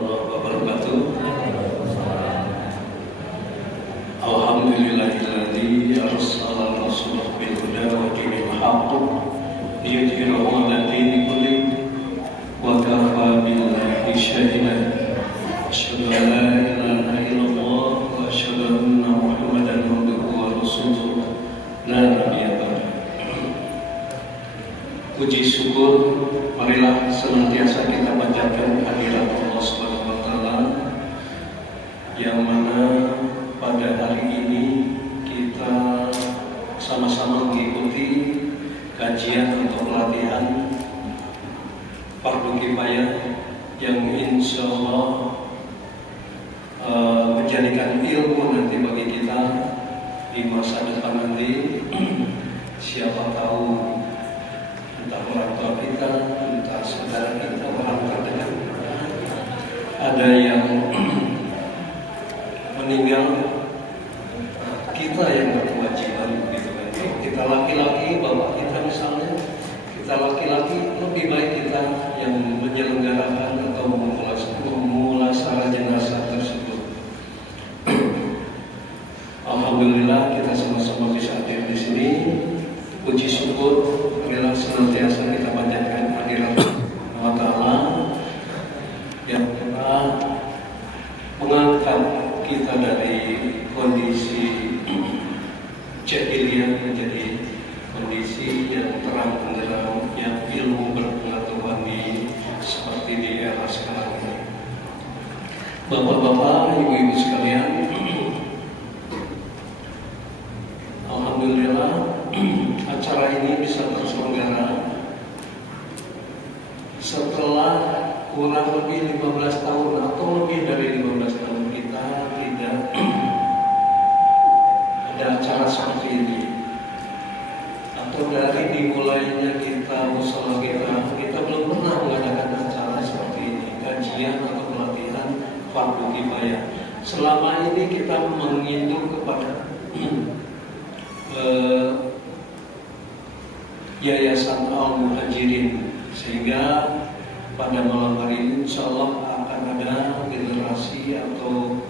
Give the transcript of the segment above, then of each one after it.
warahmatullahi wabarakatuh. Alhamdulillahilladzi arsala rasulahu bil huda wa dinil haqq liyudhhirahu 'ala dini kulli wa kafa billahi shahidan. Asyhadu an la ilaha illallah wa asyhadu anna Muhammadan abduhu wa rasuluh la nabiyya ba'da. Puji syukur marilah senantiasa kita panjatkan hadirat Allah Subhanahu wa taala yang mana pada hari ini kita sama-sama mengikuti kajian atau pelatihan Fardhu Kifayah yang insya Allah menjadikan ilmu nanti bagi kita di masa depan nanti. Siapa tahu entah orang tua kita, entah saudara kita, orang terdekat, ada yang meninggal, kita yang berkewajiban gitu kan. Kita laki-laki, bapak kita misalnya, kita laki-laki lebih baik kita yang menyelenggarakan atau memulasara jenazah tersebut. Alhamdulillah kita sama-sama bisa hadir di sini. Puji syukur marilah senantiasa kita panjatkan hadirat Allah Ta'ala yang telah mengangkat kita dari kondisi jahiliyah menjadi kondisi yang terang benderang, yang ilmu berpengetahuan seperti di era sekarang ini. Bapak-bapak, ibu-ibu sekalian, alhamdulillah acara ini bisa terselenggara setelah kurang lebih 15 tahun atau lebih dari 15 tahun kita tidak ada acara seperti ini. Atau dari dimulainya kita musola kita belum pernah mengadakan acara seperti ini, kajian atau pelatihan Fardhu Kifayah. Selama ini kita menginduk kepada Yayasan Al-Muhajirin, sehingga pada malam hari ini insya Allah akan ada generasi atau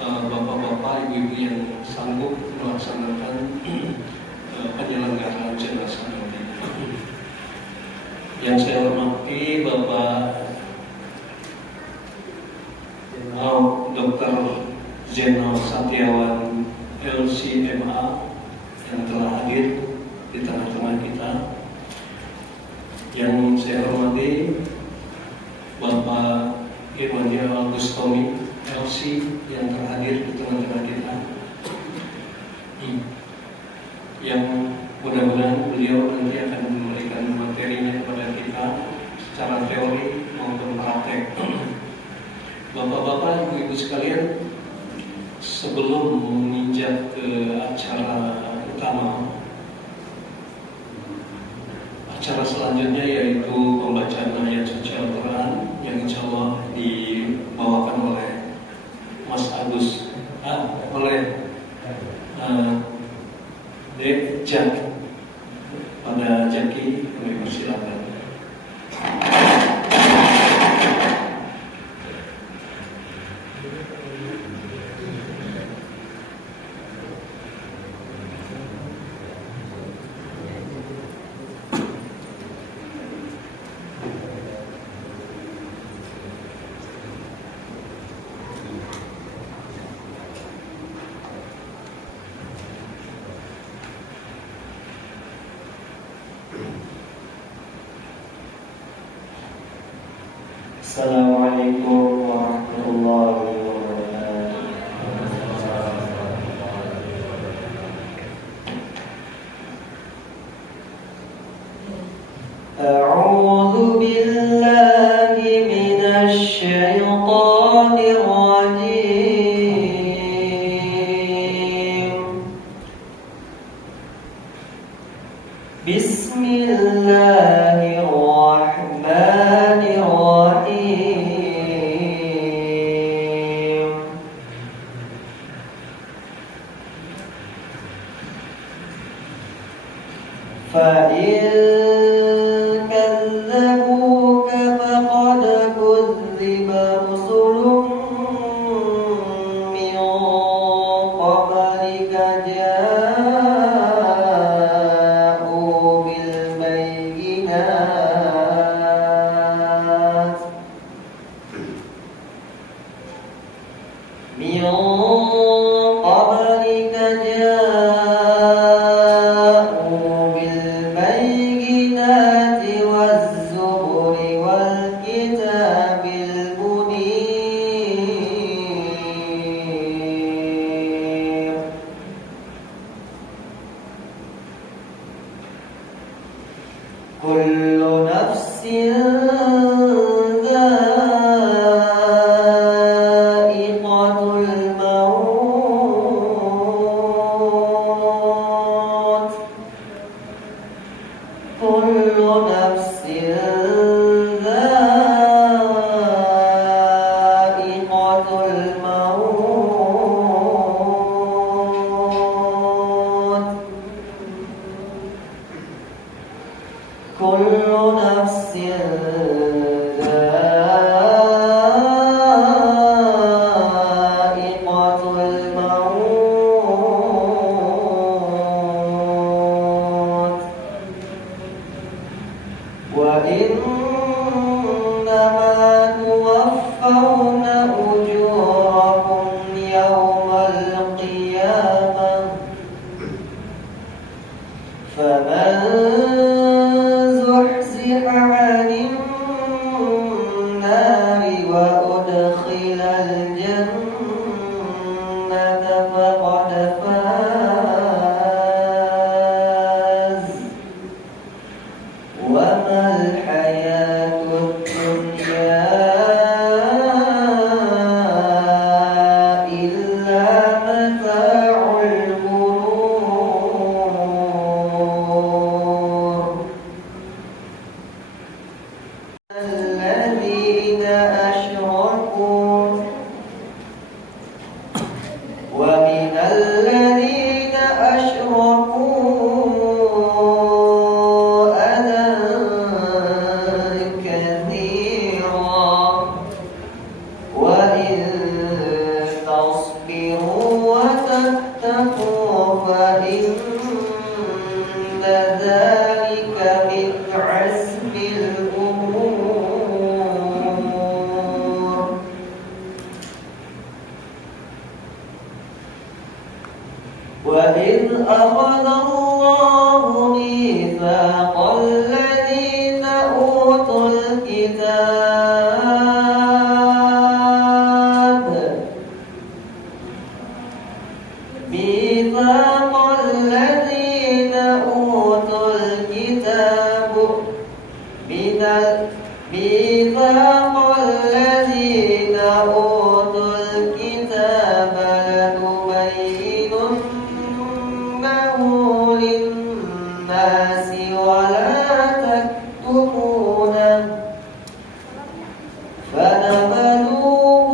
bapak-bapak, ibu-ibu yang sanggup melaksanakan penyelenggaraan jenazah nanti. Yang saya hormati Bapak Dr. Zainal Satiawan LCMA yang telah hadir di tengah-tengah kita. Yang saya hormati Bapak Irwandia Agustomi LC yang terhadir di tengah-tengah kita, yang mudah-mudahan beliau nanti akan memberikan materinya kepada kita secara teori maupun praktek. Bapak-bapak, ibu-ibu sekalian, sebelum menginjak ke acara utama, acara selanjutnya yaitu pembacaan ayat suci Al-Quran yang insya Allah dibawakan oleh Mas Agus, oleh Dek Jak pada Jaki. Kami persilakan. Assalamualaikum warahmatullahi wabarakatuh. A'udzu billahi minasy syaithanir rajim. Bismillahirrahmanirrahim. فإن كذبوك فقد كذب ورسل من قبلك جاءوا بالبينات والزبر والكتاب المنير كل نفس ذائقة الموت كل نفس ذائقة الموت كل نفس ذائقة الموت وإنما توفون أجوركم يوم القيامة فمن زحزح عن النار وأدخل الجنة فقد فاز وما الحياة الدنيا إلا متاع الغرور الذين أشركوا ومن الذين أشركوا أذى كثيرا وإن تصبروا وتتقوا فإن ذلك من عزم الأمور وإذ أخذ الله ميثاق الذين أوتوا الكتاب ميثاق الذين أوتوا الكتاب ميثاق الذين أوتوا الكتاب لتبيننه للناس ولا تكتمونه فنبذوه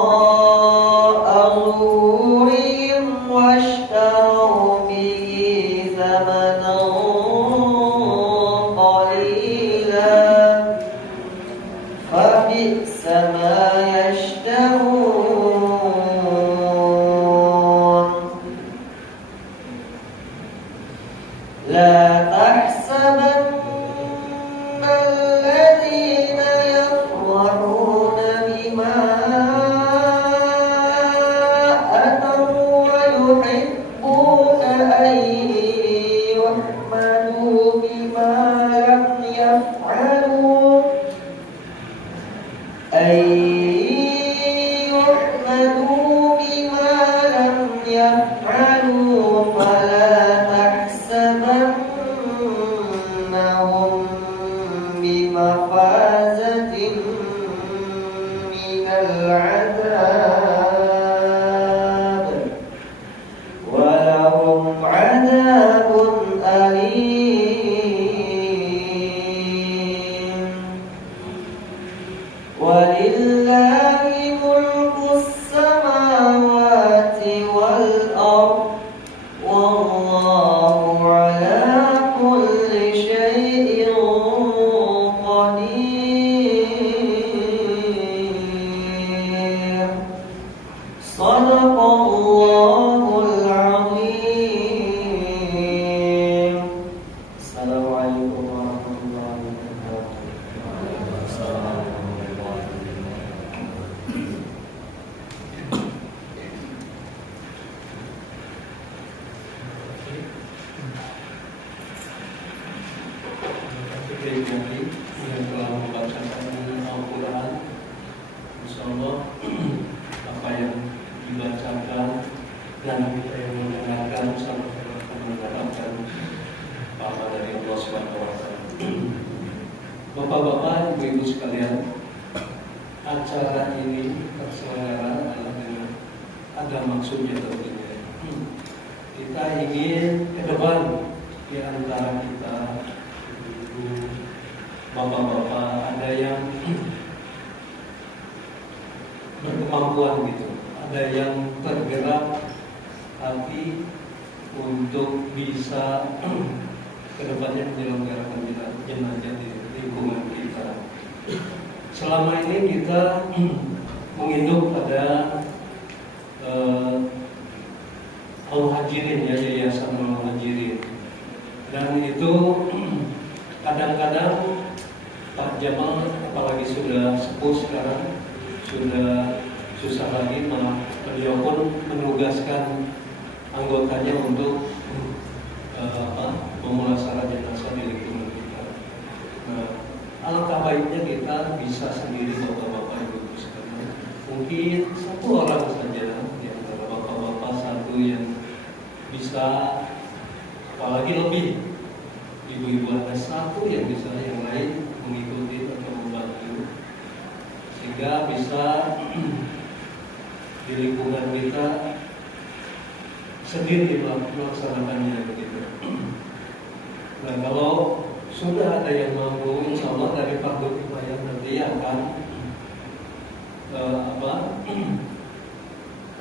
وراء ظهورهم واشتروا به ثمنا قليلا فبئس ما يشترون لا تحسبن الذين يفرحون بما أتوا ويحبون أن يحمدوا بما لم يفعلوا فلا تحسبنهم بمفازة من العذاب ولهم عذاب أليم ولله ملك السماوات والأرض والله على كل شيء قدير acara ini terselenggara adalah dengan ada maksudnya tentunya. Kita ingin ke depan di antara kita, ibu, bapak-bapak, ada yang berkemampuan gitu, ada yang tergerak hati untuk bisa kedepannya menyelenggarakan jenazah di lingkungan kita. Selama ini kita menginduk pada Al-Muhajirin, ya, Yayasan Al-Muhajirin, dan itu kadang-kadang Pak Jamal apalagi sudah sepuh sekarang, sudah susah lagi, malah beliau pun menugaskan anggotanya untuk memulasarah jenazah di lingkungan kita. Nah, alangkah baiknya kita bisa sendiri, bapak-bapak, ibu-ibu sekalian, mungkin satu orang saja di antara bapak-bapak, satu yang bisa, apalagi lebih ibu-ibu ada satu yang bisa, yang lain mengikuti atau membantu, sehingga bisa di lingkungan kita sendiri melaksanakannya begitu. Nah, kalau sudah ada yang mampu, insya Allah dari fardu kifayah nanti akan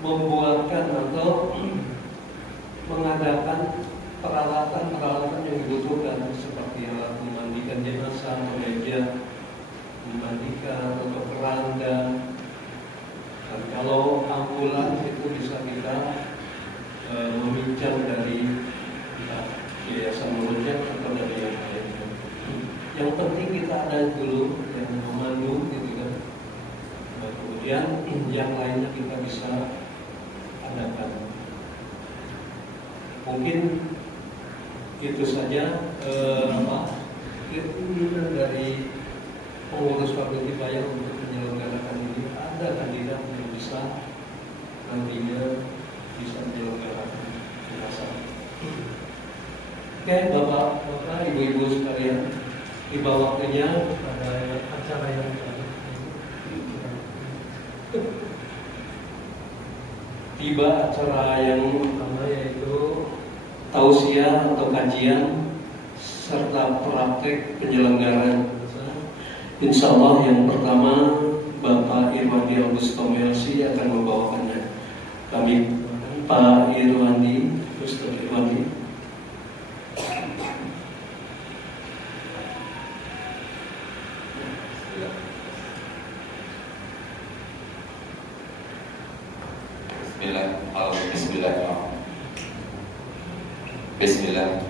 membuatkan atau mengadakan peralatan-peralatan yang dibutuhkan seperti alat memandikan jenazah, meja memandikan atau keranda. Dan kalau ambulan itu bisa kita meminjam dari yayasan Mulunjak atau dari yang lain. Yang penting kita ada dulu yang memandu gitu kan. Nah, kemudian yang lainnya kita bisa adakan. Mungkin itu saja keinginan dari pengurus fardu kifayah untuk menyelenggarakan ini. Ada kandidat yang bisa nantinya bisa menyelenggarakan jenazah. Oke, bapak-bapak, ibu-ibu sekalian, tiba waktunya pada acara yang utama, yaitu tausiah atau kajian serta praktek penyelenggaraan. Insya Allah yang pertama Bapak Irwandi Augusto Melsi akan membawakannya. Kami Pak Irwandi, Ustaz Irwandi. Bismillah.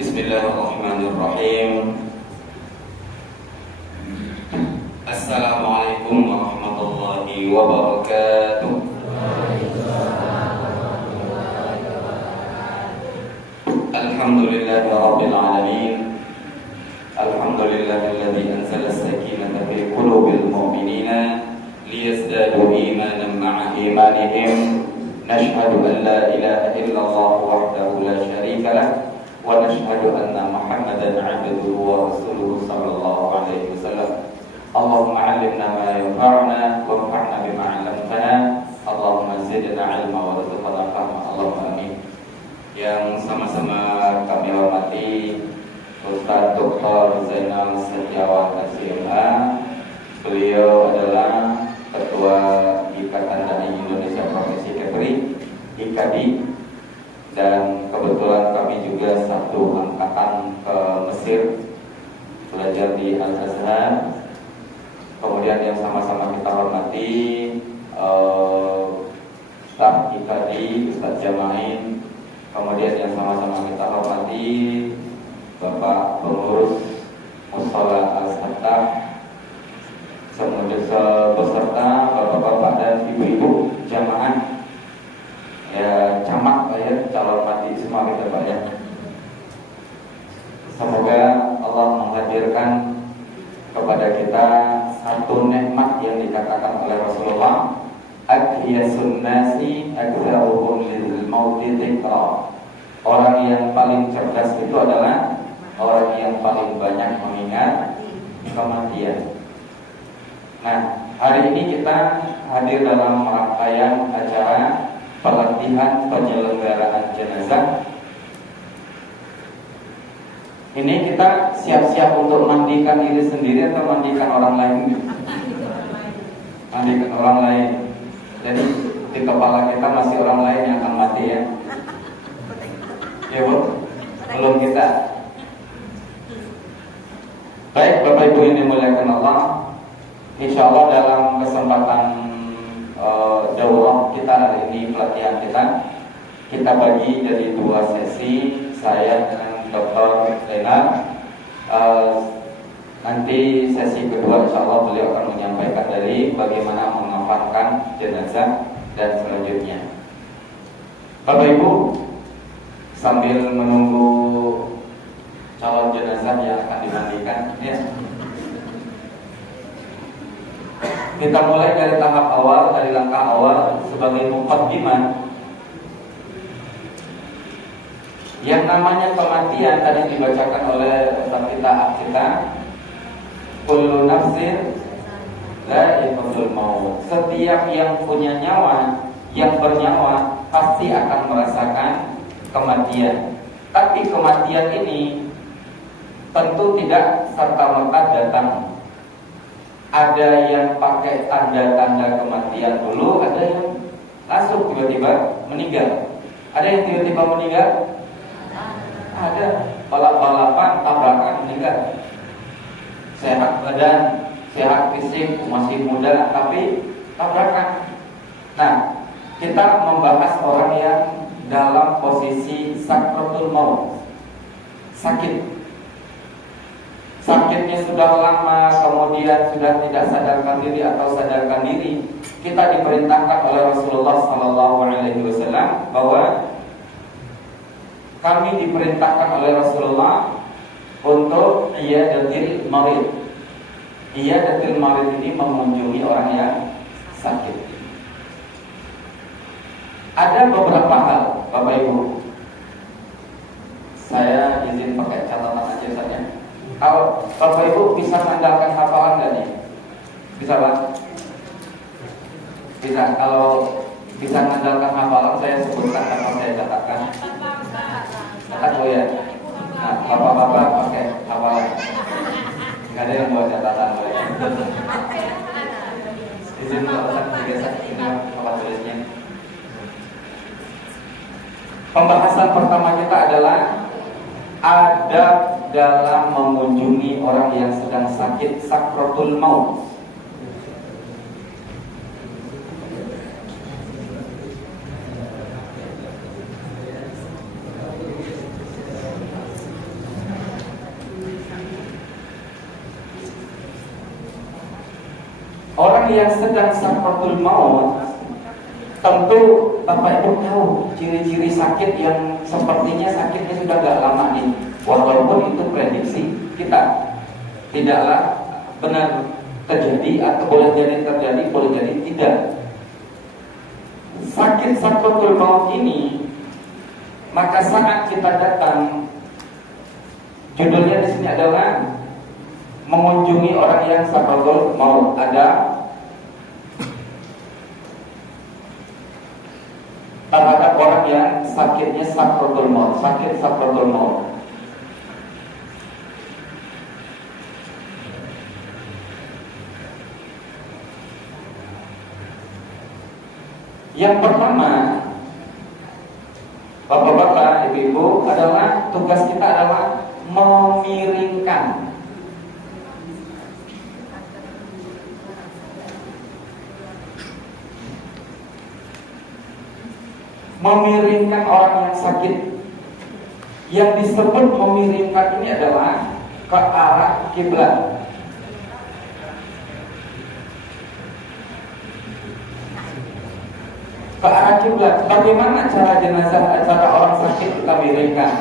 Bismillahirrahmanirrahim. Assalamualaikum warahmatullahi wabarakatuh. Alhamdulillahi rabbil alamin. Alhamdulillahilladzi anzala as-sakinata fi qulubil mu'minina liyazdadu imanan ma'a imanihim. Nashhadu an la ilaha illallah wahdahu la syarika lah wa nashhadu anna Muhammadan 'abduhu wa rasuluhu sallallahu alaihi wasallam. Allahumma 'allimna ma yanfa'una wanfa'na bima 'allamtana. Allahumma zidna 'ilma wa rzuqna fahma. Allahumma amin. Yang sama-sama kami hormati Ustaz Dr. Zainal Setiawan SMA. Beliau adalah Ketua Ikatan Dai Indonesia Profesi Kepri IKADI, dan kebetulan kami juga satu angkatan ke Mesir belajar di Al-Azhar. Kemudian yang sama-sama kita hormati staf IKADI Ustaz Jamain. Kemudian yang sama-sama kita hormati Bapak Pengurus Mushola Al-Sattah, beserta bapak-bapak dan ibu-ibu jamaah, ya camat Pak ya, calon mati semua kita Pak ya. Semoga Allah menghadirkan kepada kita satu nikmat yang dikatakan oleh Rasulullah, Akhyasun nasi aktsaruhum lil mauti dzikra. Orang yang paling cerdas itu adalah yang paling banyak mengingat kematian. Nah, hari ini kita hadir dalam rangkaian acara pelatihan penyelenggaraan jenazah. Ini kita siap-siap untuk mandikan diri sendiri atau mandikan orang lain? Mandikan orang lain. Jadi di kepala kita masih orang lain yang akan mati ya. Ya Bu, belum kita. Baik Bapak Ibu yang dimuliakan Allah, insya Allah dalam kesempatan daurah kita hari ini, pelatihan kita bagi jadi 2 sesi. Saya dengan Dr. Zainal. Nanti sesi kedua insya Allah beliau akan menyampaikan dari bagaimana mengamankan jenazah dan selanjutnya. Bapak Ibu, sambil menunggu calon jenazah yang akan dimandikan ya, kita mulai dari tahap awal, dari langkah awal sebagai muqaddimah. Yang namanya kematian tadi dibacakan oleh Ustaz kita, kullu nafsin dha'iqatul maut. Setiap yang punya nyawa, yang bernyawa pasti akan merasakan kematian. Tapi kematian ini tentu tidak serta-merta datang. Ada yang pakai tanda-tanda kematian dulu, ada yang langsung tiba-tiba meninggal. Ada yang tiba-tiba meninggal, ada balap-balapan, tabrakan, meninggal. Sehat badan, sehat fisik, masih muda, tapi tabrakan. Nah, kita membahas orang yang dalam posisi sakratul maut, sakit. Sakitnya sudah lama, kemudian sudah tidak sadarkan diri atau sadarkan diri. Kita diperintahkan oleh Rasulullah SAW bahwa kami diperintahkan oleh Rasulullah untuk iyadatil marid. Iyadatil marid ini mengunjungi orang yang sakit. Ada beberapa hal, Bapak Ibu. Saya izin pakai catatan aja saja. Kalau Bapak Ibu bisa mengandalkan hafalan nggak nih? Bisa Pak? Bisa. Kalau bisa mengandalkan hafalan, saya sebutkan atau saya catatkan. Catat ya. Nah, bapak-bapak pakai hafalan. Nggak ada yang bawa catatan boleh. Izin Ustaz digeser ini papan tulisnya. Pembahasan pertama kita adalah adab dalam mengunjungi orang yang sedang sakit sakratul maut. Orang yang sedang sakratul maut, tentu Bapak Ibu tahu ciri-ciri sakit yang sepertinya sakitnya sudah gak lama nih. Walaupun itu prediksi kita tidaklah benar terjadi, atau boleh jadi terjadi, boleh jadi tidak. Sakit sakratul maut ini, maka saat kita datang, judulnya di sini adalah mengunjungi orang yang sakratul maut. Ada terhadap orang yang sakitnya sakratul maut, sakit sakratul maut. Yang pertama, Bapak-bapak, Ibu-ibu, adalah tugas kita adalah memiringkan. Memiringkan orang yang sakit. Yang disebut memiringkan ini adalah ke arah kiblat. Ke arah kiblat. Bagaimana cara jenazah, cara orang sakit kita miringkan?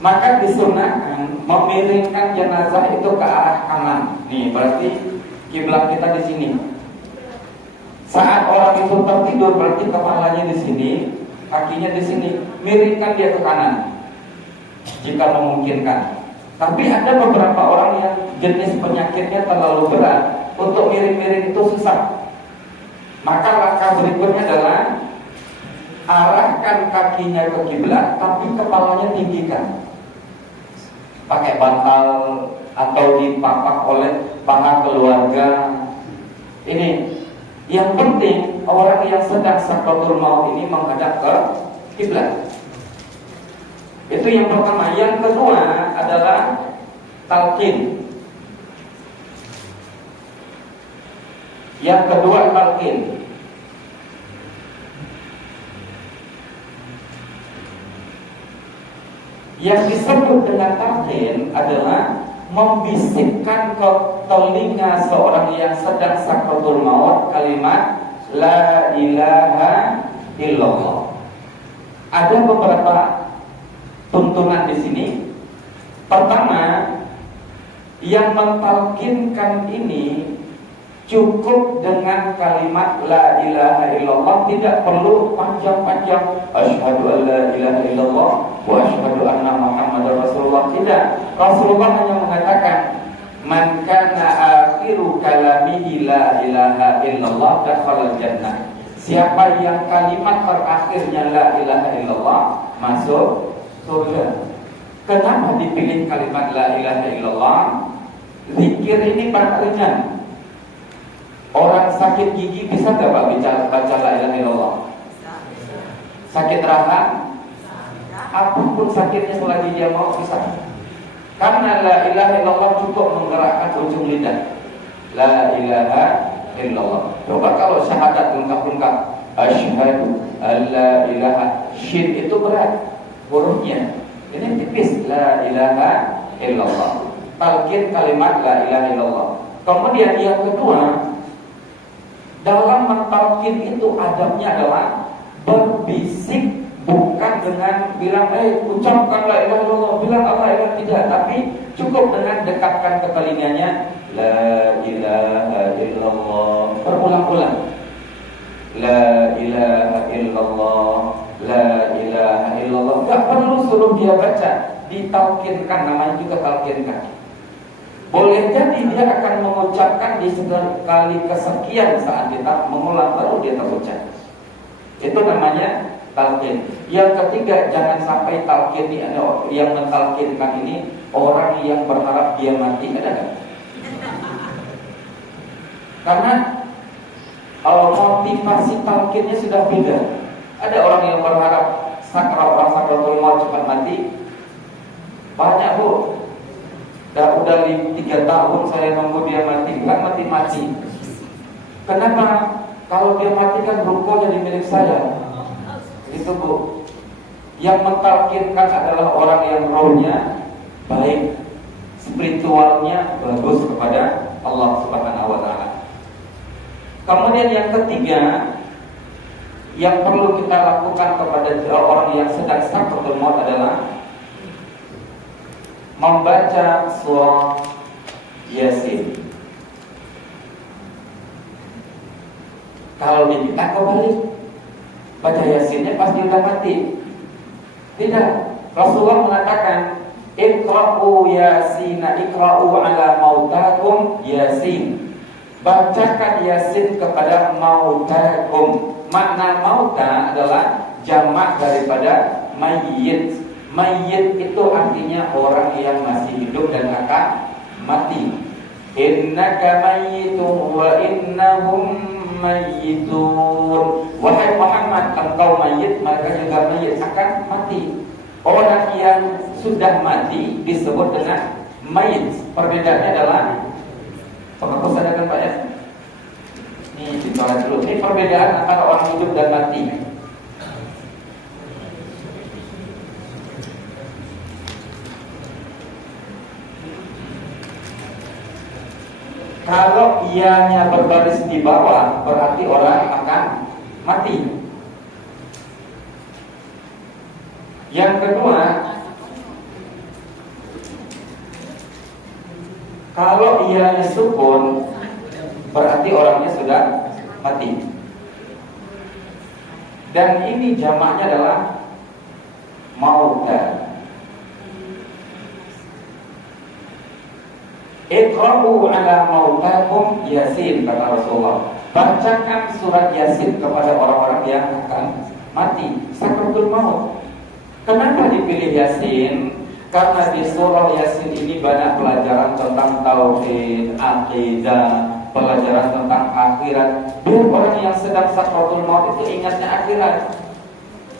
Maka disunahkan memiringkan jenazah itu ke arah kanan. Nih, berarti kiblat kita di sini. Saat orang itu tertidur, berarti kepalanya di sini, kakinya di sini. Miringkan dia ke kanan jika memungkinkan. Tapi ada beberapa orang yang jenis penyakitnya terlalu berat, untuk miring-miring itu susah. Maka langkah berikutnya adalah arahkan kakinya ke kiblat, tapi kepalanya tinggikan. Pakai bantal atau dipapak oleh paha keluarga. Ini yang penting, orang yang sedang sakratul maut ini menghadap ke kiblat. Itu yang pertama. Yang kedua adalah talqin. Yang kedua talqin. Yang disebut dengan talqin adalah membisikkan ke telinga seorang yang sedang sakratul maut kalimat la ilaha illallah. Ada beberapa tuntunan di sini. Pertama, yang mentalkinkan ini cukup dengan kalimat la ilaha illallah, tidak perlu panjang-panjang asyhadu an la ilaha illallah wa asyhadu anna muhammadar rasulullah. Tidak. Rasulullah hanya mengatakan man kana akhiru kalamihi la ilaha illallah dakhala jannah. Siapa yang kalimat terakhirnya la ilaha illallah masuk surga. Kenapa dipilih kalimat la ilaha illallah? Zikir ini paling ringan. Orang sakit gigi bisa gak Pak baca la ilaha illallah? Sakit rahang? Apapun sakitnya selagi dia mau bisa. Karena la ilaha illallah cukup menggerakkan ujung lidah. La ilaha illallah. Coba kalau syahadat lengkap-lengkap, asyhadu alla ilaha, syin itu berat hurufnya. Ini tipis, la ilaha illallah. Talqin kalimat la ilaha illallah. Kemudian yang kedua, dalam mentalqin itu adabnya adalah berbisik, bukan dengan bilang ucapkan la ilaha illallah, bilang la ilaha, tidak, tapi cukup dengan dekatkan ke telinganya la ilaha illallah, berulang-ulang. La ilaha illallah, la ilaha illallah. Gak perlu suruh dia baca, ditalkinkan, namanya juga talkinkan. Boleh jadi dia akan mengucapkan di sekali kesekian saat kita mengulang baru dia terucap. Itu namanya talqin. Yang ketiga, jangan sampai talqin yang mentalkinkan ini orang yang berharap dia mati, ada nggak? Karena motivasi talqinnya sudah beda. Ada orang yang berharap orang sakratul maut cepat mati. Banyak Bu. Udah 3 tahun saya nunggu dia mati, nggak mati-mati. Kenapa? Kalau dia mati kan ruko jadi milik saya. Itu Bu. Yang mentalkinkan adalah orang yang rohnya baik, spiritualnya bagus kepada Allah Subhanahu wa taala. Kemudian yang ketiga yang perlu kita lakukan kepada orang yang sedang sakratul maut adalah membaca surah Yasin. Kalau diminta kembali baca Yasinnya pasti udah mati. Tidak. Rasulullah mengatakan Iqra'u Yasin, Iqra'u ala mautakum Yasin. Bacakan Yasin kepada mautakum. Makna mauta adalah jamak daripada mayyit. Mayyit itu artinya orang yang masih hidup dan akan mati. Innaka mayyitun wa innahum mayyitun. Wahai Muhammad, engkau mayyit, mereka juga mayyit, akan mati. Orang yang sudah mati disebut dengan mayyit. Perbedaannya adalah pengakuan dengan Pak ya. Ini bicara dulu. Ini perbedaan antara orang hidup dan mati. Kalau ianya berbaris di bawah, berarti orang akan mati. Yang kedua, kalau ianya sukun, berarti orangnya sudah mati. Dan ini jamaknya adalah mauta. Iqra'u ala mautakum Yasin, kata Rasulullah. Bacakan surat Yasin kepada orang-orang yang akan mati, sakratul maut. Kenapa dipilih Yasin? Karena di surah Yasin ini banyak pelajaran tentang tauhid, akidah, pelajaran tentang akhirat. Biar orang yang sedang sakratul maut itu ingatnya akhirat,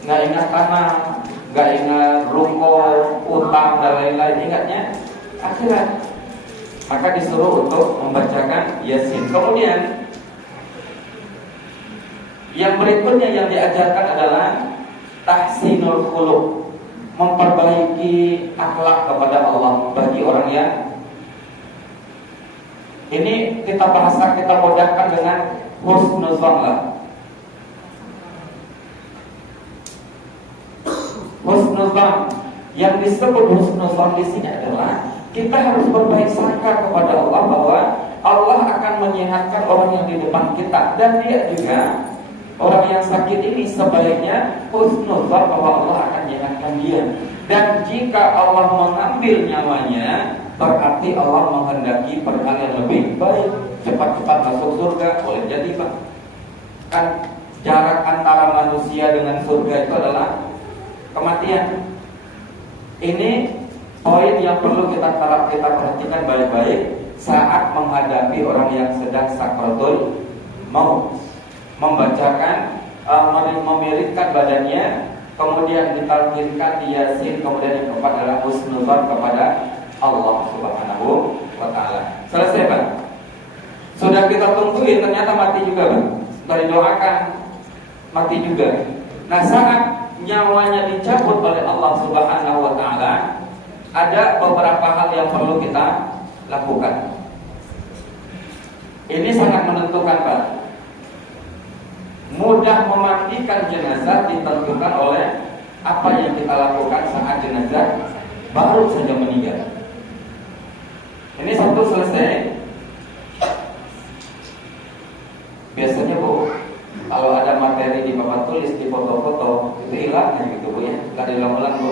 nggak ingat tanah, nggak ingat ruko, utang dan lain-lain, ingatnya akhirat. Maka disuruh untuk membacakan Yasin. Kemudian yang berikutnya yang diajarkan adalah tahsinul khuluq, memperbaiki akhlak kepada Allah bagi orang yang ini kita mudahkan dengan husnuzan lah. Husnuzan, yang disebut husnuzan di sini adalah kita harus berbaik sangka kepada Allah bahwa Allah akan menyehatkan orang yang di depan kita, dan dia juga orang yang sakit ini sebaiknya husnuzan bahwa Allah akan menyehatkan dia. Dan jika Allah mengambil nyawanya, berarti Allah menghendaki perkara yang lebih baik, cepat-cepat masuk surga. Boleh jadi Pak, kan jarak antara manusia dengan surga itu adalah kematian. Ini poin yang perlu kita perhatikan baik-baik saat menghadapi orang yang sedang sakratul maut. Membacakan, memiringkan badannya, kemudian ditalqinkan di Yasin, kemudian yang keempat adalah husnuzan kepada Allah Subhanahu wa taala. Selesai Pak? Sudah kita tungguin, ternyata mati juga Pak. Sudah didoakan, mati juga. Nah, saat nyawanya dicabut oleh Allah Subhanahu wa taala, ada beberapa hal yang perlu kita lakukan. Ini sangat menentukan Pak. Mudah memandikan jenazah ditentukan oleh apa yang kita lakukan saat jenazah baru saja meninggal. Ini satu selesai. Biasanya Bu, kalau ada materi di papan tulis, di foto-foto, itu hilang gitu Bu ya, nggak diulang-ulang Bu.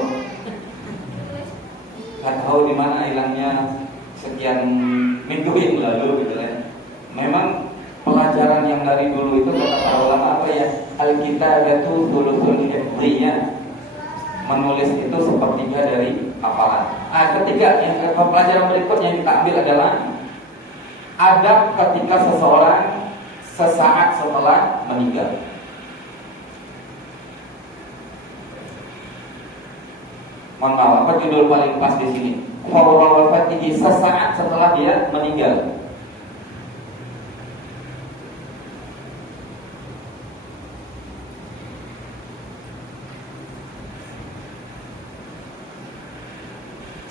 Nggak tahu di mana hilangnya sekian minggu yang lalu gitu ya. Memang pelajaran yang dari dulu itu kata para ulama apa ya? Al-kitabatu thuluthul hifdhiyah. Menulis itu sepertiga dari hafalan. Ketiga, yang pelajaran berikutnya yang kita ambil adalah adab ketika seseorang sesaat setelah meninggal. Mohon maaf, apa judul paling pas di sini? Fawra wafatihi, sesaat setelah dia meninggal.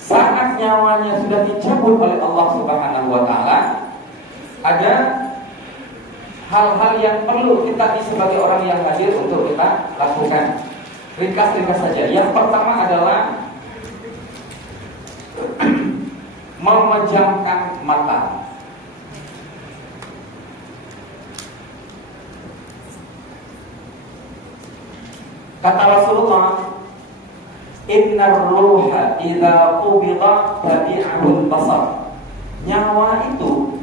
Saat nyawanya sudah dicabut oleh Allah Subhanahu wa taala, ada hal-hal yang perlu kita sebagai orang yang hadir untuk kita lakukan. Ringkas saja. Yang pertama adalah memejamkan mata. Kata Rasulullah, innar ruha idza qubida tabi'ahul basar. Nyawa itu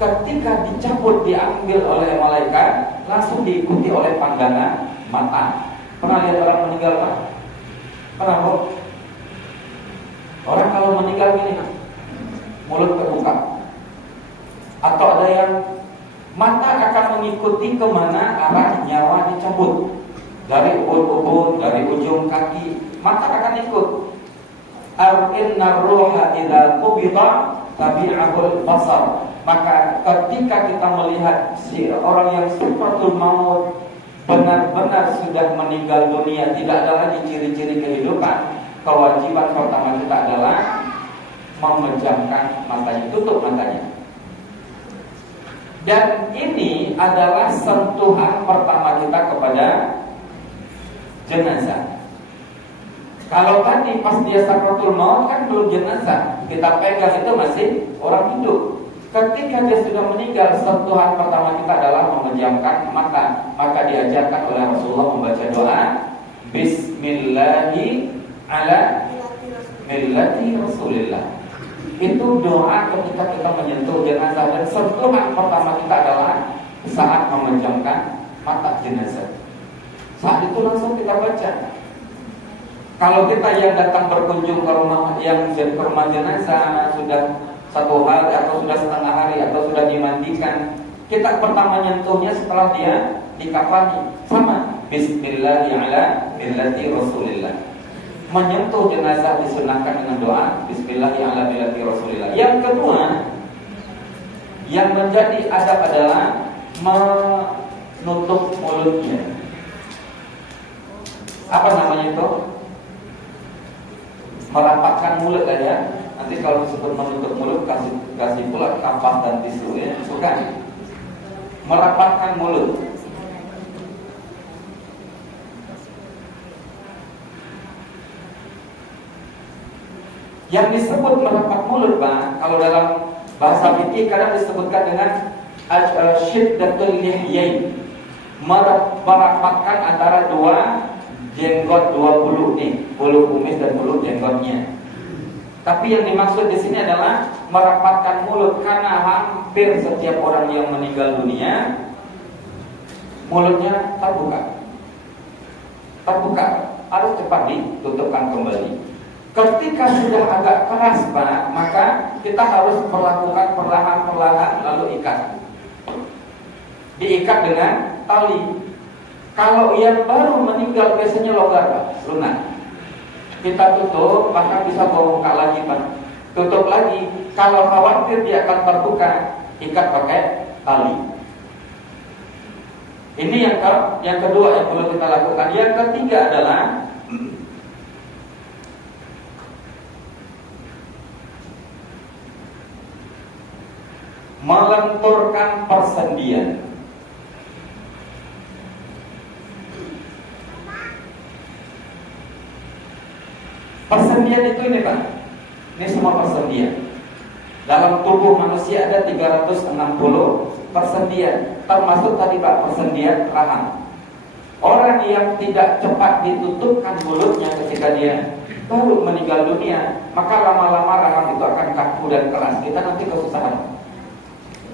ketika dicabut, diambil oleh malaikat, langsung diikuti oleh pandangan mata. Pernah lihat orang meninggal Pak? Pernah Bu? Orang kalau meninggal gini, mulut terbuka. Atau ada yang mata akan mengikuti kemana arah nyawa dicabut. Dari ubun-ubun, dari ujung kaki, mata akan ikut. Innar ruha idza qubida tabi'ahul basar. Maka ketika kita melihat si orang yang sakratul maut benar-benar sudah meninggal dunia, tidak ada lagi ciri-ciri kehidupan, kewajiban pertama kita adalah memejamkan matanya, tutup matanya. Dan ini adalah sentuhan pertama kita kepada jenazah. Kalau tadi pas dia sakratul maut kan belum jenazah, kita pegang itu masih orang hidup. Ketika dia sudah meninggal, sentuhan pertama kita adalah memejamkan mata. Maka diajarkan oleh Rasulullah membaca doa Bismillahi ala millati Rasulillah. itu doa ketika kita menyentuh jenazah. Dan sentuhan pertama kita adalah saat memejamkan mata jenazah. Saat itu langsung kita baca. Kalau kita yang datang berkunjung ke rumah jenazah sudah 1 hari atau sudah setengah hari atau sudah dimandikan, kita pertama nyentuhnya setelah dia dikafani sama Bismillahirrahmanirrahim Rasulillah. Menyentuh jenazah disunahkan dengan doa Bismillahirrahmanirrahim Rasulillah. Yang kedua yang menjadi adab adalah menutup mulutnya. Apa namanya itu? Merapatkan mulut aja. Nanti kalau disebut menutup mulut kasih pula kapas dan tisu ya. Bukan. Merapatkan mulut. Yang disebut merapat mulut, Pak, kalau dalam bahasa fikih kadang disebutkan dengan syiddatul lihyain. Merapatkan antara dua jenggot, 2 bulu nih, bulu kumis dan bulu jenggotnya. Tapi yang dimaksud di sini adalah merapatkan mulut, karena hampir setiap orang yang meninggal dunia mulutnya terbuka, harus cepat ditutupkan kembali. Ketika sudah agak keras, Pak, maka kita harus melakukan perlahan-perlahan lalu ikat. Diikat dengan tali. Kalau yang baru meninggal biasanya longgar, Pak, lunak. Kita tutup, maka bisa buka lagi, Pak. Tutup lagi. Kalau khawatir dia akan terbuka, ikat pakai tali. Ini yang kedua yang perlu kita lakukan. Yang ketiga adalah melenturkan persendian. Persendian itu ini, Pak. Ini semua persendian. Dalam tubuh manusia ada 360 persendian. Termasuk tadi, Pak, persendian rahang. Orang yang tidak cepat ditutupkan mulutnya ketika dia baru meninggal dunia, maka lama-lama rahang itu akan kaku dan keras. Kita nanti kesusahan.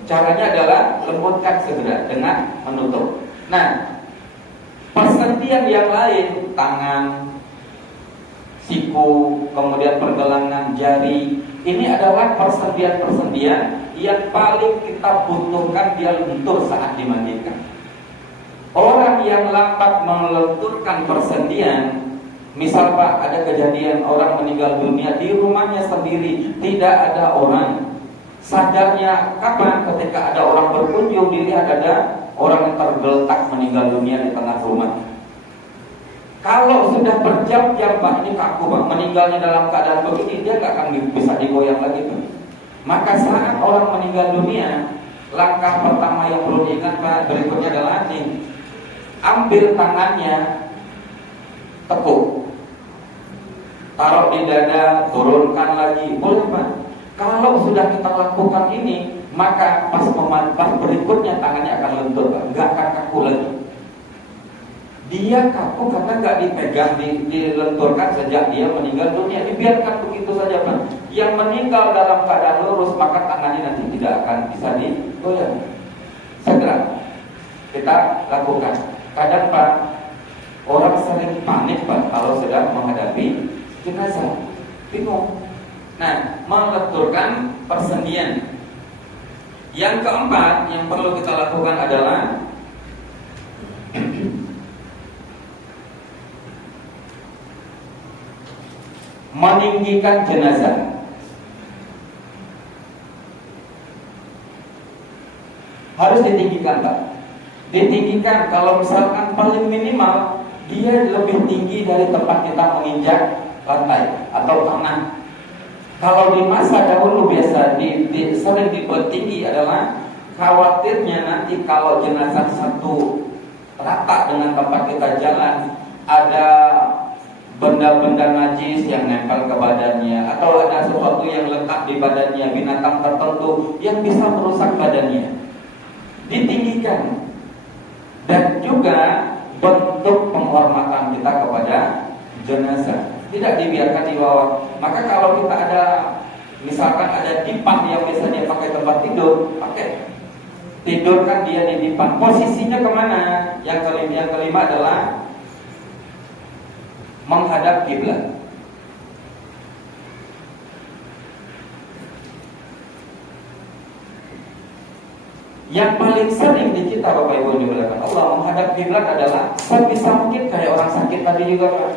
Caranya adalah lembutkan segera dengan menutup. Nah, persendian yang lain, tangan, siku, kemudian pergelangan jari, ini adalah persendian-persendian yang paling kita butuhkan dia lentur saat dimandikan. Orang yang lambat melenturkan persendian, misal, Pak, ada kejadian orang meninggal dunia di rumahnya sendiri, tidak ada orang. Sadarnya kapan? Ketika ada orang berkunjung, dilihat ada orang yang tergeletak meninggal dunia di tengah rumah. Kalau sudah berjam-jam, Pak, ini kaku, Pak, meninggalnya dalam keadaan begini, dia nggak akan bisa digoyang lagi, Pak. Maka saat orang meninggal dunia, langkah pertama yang perlu diingat, Pak, berikutnya adalah ini. Ambil tangannya, tekuk, taruh di dada, turunkan lagi, boleh, Pak. Kalau sudah kita lakukan ini, maka pas berikutnya tangannya akan lentur, Pak, nggak akan kaku lagi. Dia kaku karena nggak dipegang, dilenturkan sejak dia meninggal dunia. Dibiarkan begitu saja, Pak. Yang meninggal dalam keadaan lurus, maka tangannya nanti tidak akan bisa digoyang. Segera kita lakukan. Kadang, Pak, orang sering panik, Pak, kalau sedang menghadapi jenazah, bingung. Nah, melenturkan persendian. Yang keempat yang perlu kita lakukan adalah meninggikan jenazah. Harus ditinggikan, Pak. Ditinggikan, kalau misalkan paling minimal dia lebih tinggi dari tempat kita menginjak lantai atau tanah. Kalau di masa dahulu biasa sering dibuat tinggi adalah khawatirnya nanti kalau jenazah satu rata dengan tempat kita jalan, ada benda-benda najis yang nempel ke badannya, atau ada sesuatu yang lekat di badannya, binatang tertentu yang bisa merusak badannya. Ditinggikan. Dan juga bentuk penghormatan kita kepada jenazah, tidak dibiarkan di bawah. Maka kalau kita ada Misalkan ada dipan yang biasanya pakai tempat tidur, pakai. Tidurkan dia di dipan. Posisinya kemana? Yang kelima adalah menghadap kiblat. Yang paling sering di kita Bapak Ibu dimuliakan Allah, menghadap kiblat adalah sebisa mungkin kayak orang sakit tadi juga Pak.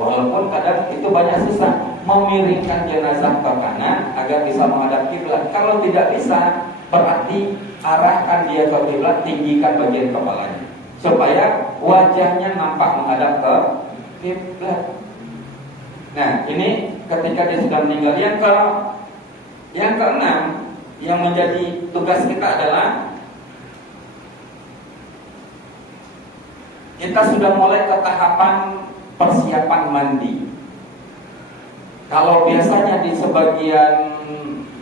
Walaupun kadang itu banyak susah, memiringkan jenazah ke kanan agar bisa menghadap kiblat. Kalau tidak bisa, berarti arahkan dia ke kiblat, tinggikan bagian kepalanya supaya wajahnya nampak menghadap ke kiblat. Nah, ini ketika dia sudah meninggal. Yang keenam yang menjadi tugas kita adalah kita sudah mulai ke tahapan persiapan mandi. Kalau biasanya di sebagian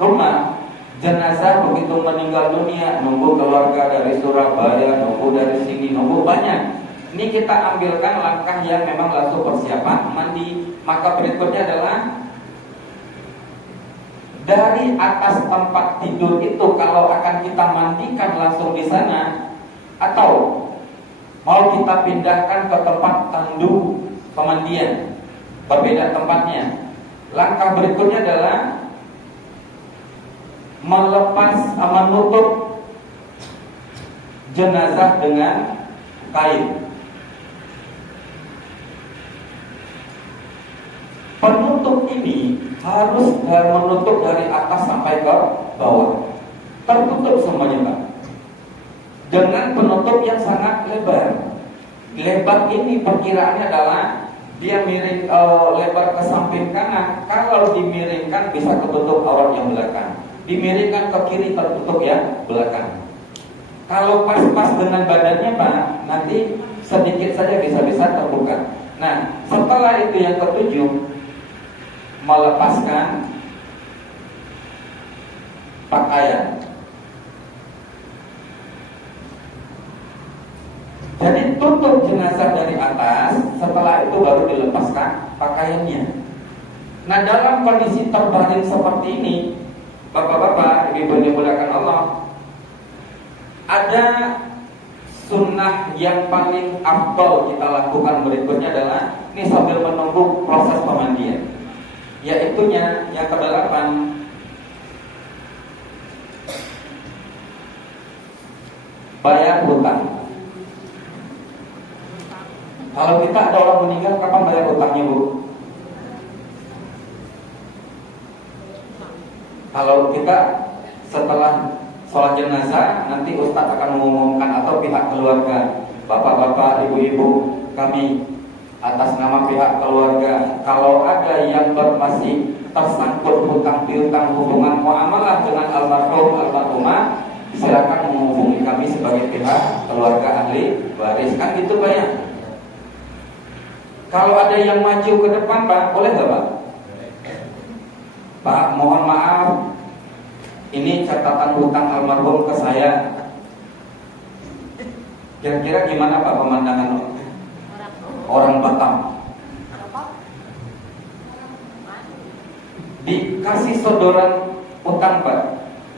rumah jenazah begitu meninggal dunia, nunggu keluarga dari Surabaya, nunggu dari sini, nunggu banyak. Ini kita ambilkan langkah yang memang langsung persiapan mandi. Maka berikutnya adalah dari atas tempat tidur itu, kalau akan kita mandikan langsung di sana atau mau kita pindahkan ke tempat tandu pemandian, berbeda tempatnya. Langkah berikutnya adalah menutup jenazah dengan kain. Penutup ini harus menutup dari atas sampai ke bawah, tertutup semuanya Pak, dengan penutup yang sangat lebar. Lebar ini perkiraannya adalah dia miring lebar ke samping kanan. Kalau dimiringkan bisa ketutup aurat yang belakang, dimiringkan ke kiri tertutup yang belakang. Kalau pas-pas dengan badannya Pak, nanti sedikit saja bisa-bisa terbuka. Nah, setelah itu yang ketujuh, melepaskan pakaian. Jadi tutup jenazah dari atas, setelah itu baru dilepaskan pakaiannya. Nah, dalam kondisi terbaring seperti ini, Bapak-bapak, Ibu dimuliakan Allah, ada sunnah yang paling afdal kita lakukan berikutnya adalah ini sambil menunggu proses pemandian, yaitunya yang ke-8, bayar hutang. Kalau kita ada orang meninggal, kapan bayar hutangnya Bu? Kalau kita setelah sholat jenazah, nanti Ustadz akan mengumumkan atau pihak keluarga, bapak-bapak, ibu-ibu, kami atas nama pihak keluarga, kalau ada yang masih tersangkut hutang piutang hubungan muamalah dengan almarhum almarhumah, silakan menghubungi kami sebagai pihak keluarga ahli waris. Kan gitu Pak ya. Kalau ada yang maju ke depan Pak, boleh nggak Pak? Pak, mohon maaf, ini catatan hutang almarhum ke saya. Kira-kira gimana Pak pemandangan orang Batam? Dikasih sodoran hutang Pak.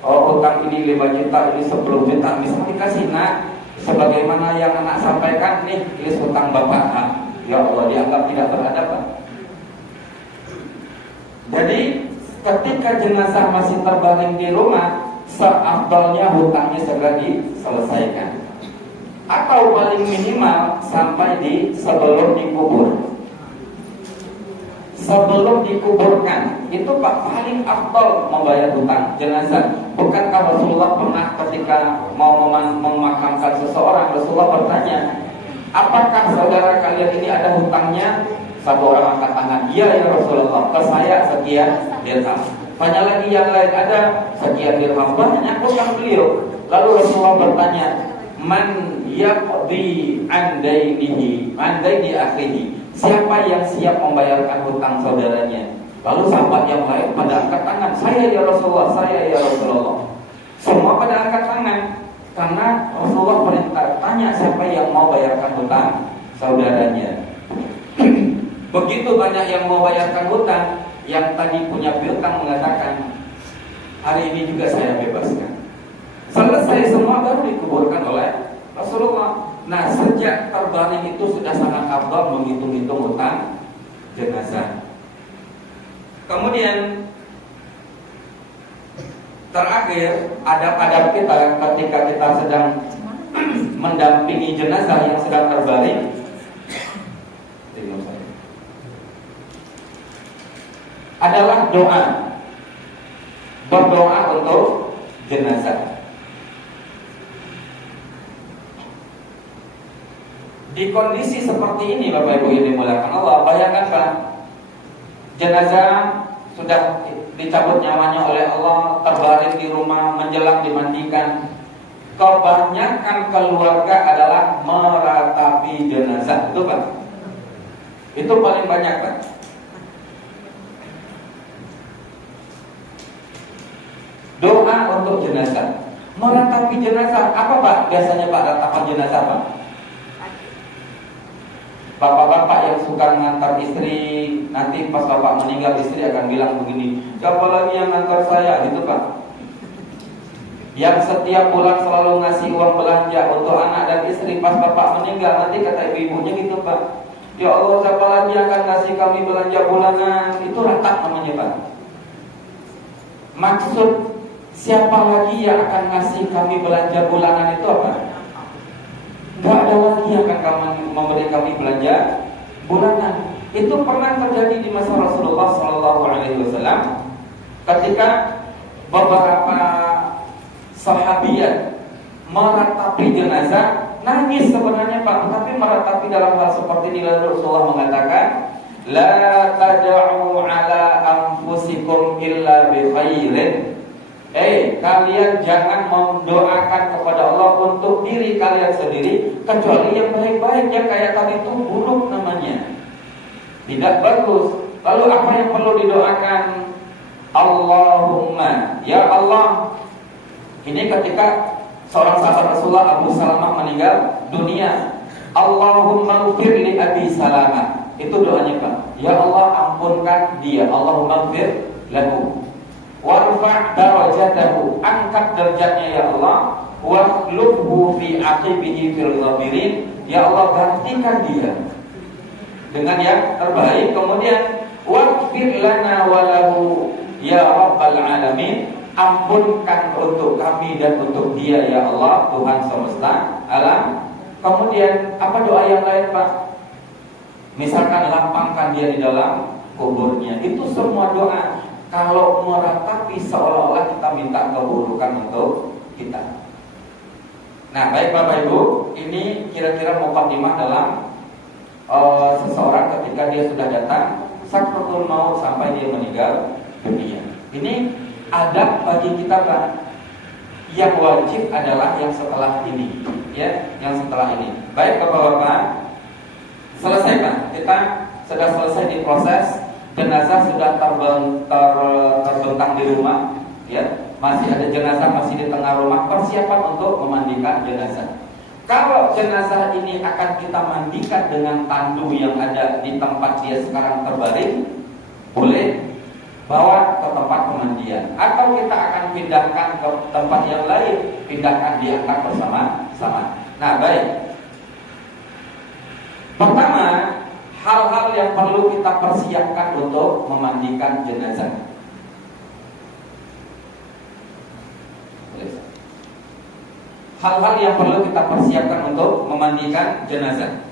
Oh, hutang ini 5 juta, ini 10 juta, bisa dikasih. Nah, sebagaimana yang anak sampaikan nih, list hutang Bapak. Nah, ya Allah, dianggap tidak beradab Pak. Jadi ketika jenazah masih terbaring di rumah, seafdalnya hutangnya segera diselesaikan, atau paling minimal sampai sebelum dikubur. Sebelum dikuburkan itu Pak paling afdal membayar hutang jenazah. Bukankah Rasulullah pernah ketika mau memakamkan seseorang, Rasulullah bertanya, apakah saudara kalian ini ada hutangnya? Satu orang angkat tangan, iya ya Rasulullah, ke saya sekian dirham. Banyak lagi yang lain, ada sekian dirham, banyak hutang beliau. Lalu Rasulullah bertanya, man yaqdi an dainihi an daini akhihi, siapa yang siap membayarkan hutang saudaranya? Lalu sahabat yang lain pada angkat tangan, saya ya Rasulullah, saya ya Rasulullah. Semua pada angkat tangan karena Rasulullah perintah, tanya siapa yang mau bayarkan hutang saudaranya. Begitu banyak yang mau bayarkan hutang, yang tadi punya piutang mengatakan, hari ini juga saya bebaskan. Selesai semua baru dikuburkan oleh Rasulullah. Nah, sejak terbaring itu sudah sangat afdal menghitung-hitung utang jenazah. Kemudian terakhir, adab-adab kita ketika kita sedang mendampingi jenazah yang sedang terbaring adalah doa. Berdoa untuk jenazah. Di kondisi seperti ini Bapak Ibu yang dimuliakan Allah, bayangkan Pak, jenazah sudah dicabut nyawanya oleh Allah, terbaring di rumah, menjelang dimandikan. Kebanyakan keluarga adalah meratapi jenazah, itu Pak. Itu paling banyak Pak. Doa untuk jenazah, meratapi jenazah. Apa Pak biasanya Pak ratapan jenazah Pak? Bapak-bapak yang suka ngantar istri, nanti pas bapak meninggal istri akan bilang begini, siapa lagi yang ngantar saya, gitu Pak. Yang setiap bulan selalu ngasih uang belanja untuk anak dan istri, pas bapak meninggal nanti kata ibu-ibunya gitu Pak, ya Allah siapa lagi yang akan ngasih kami belanja bulanan. Itu ratap namanya Pak. Maksud siapa lagi yang akan ngasih kami belanja bulanan itu apa? Gak ada lagi yang akan memberi kami belanja bulanan. Itu pernah terjadi di masa Rasulullah SAW ketika beberapa sahabiat meratapi jenazah, nangis sebenarnya Pak, tapi meratapi dalam hal seperti ini. Rasulullah mengatakan, la tad'u ala anfusikum illa bi khairin. Kalian jangan mendoakan kepada Allah untuk diri kalian sendiri kecuali yang baik-baik. Yang kayak tadi itu buruk namanya, tidak bagus. Lalu apa yang perlu didoakan? Allahumma, ya Allah. Ini ketika seorang sahabat Rasulullah Abu Salamah meninggal dunia. Allahumma ghfir li Abi Salamah. Itu doanya Pak. Ya Allah ampunkan dia. Allahumma ghfir lahu warfa' darajatahu, angkat derajatnya ya Allah, wakhlufhu fi aqibihi fil ghabirin, ya Allah gantikan dia dengan yang terbaik. Kemudian waghfir lana wa lahu ya rabbal alamin, ampunkan untuk kami dan untuk dia ya Allah Tuhan semesta alam. Kemudian apa doa yang lain Pak? Misalkan lapangkan dia di dalam kuburnya. Itu semua doa. Kalau meratapi seolah-olah kita minta keburukan untuk kita. Nah baik Bapak Ibu, ini kira-kira mukadimah dalam seseorang ketika dia sudah datang sakratul maut sampai dia meninggal dunia. Ini adab bagi kita Pak. Yang wajib adalah yang setelah ini, ya, yang setelah ini. Baik Bapak-bapak, selesai Pak. Kita sudah selesai di proses. Jenazah sudah terbentang di rumah, ya. Masih ada jenazah masih di tengah rumah, persiapan untuk memandikan jenazah. Kalau jenazah ini akan kita mandikan dengan tandu yang ada di tempat dia sekarang terbaring, boleh bawa ke tempat pemandian, atau kita akan pindahkan ke tempat yang lain, pindahkan diangkat bersama-sama. Nah baik, pertama, hal-hal yang perlu kita persiapkan untuk memandikan jenazah. Hal-hal yang perlu kita persiapkan untuk memandikan jenazah.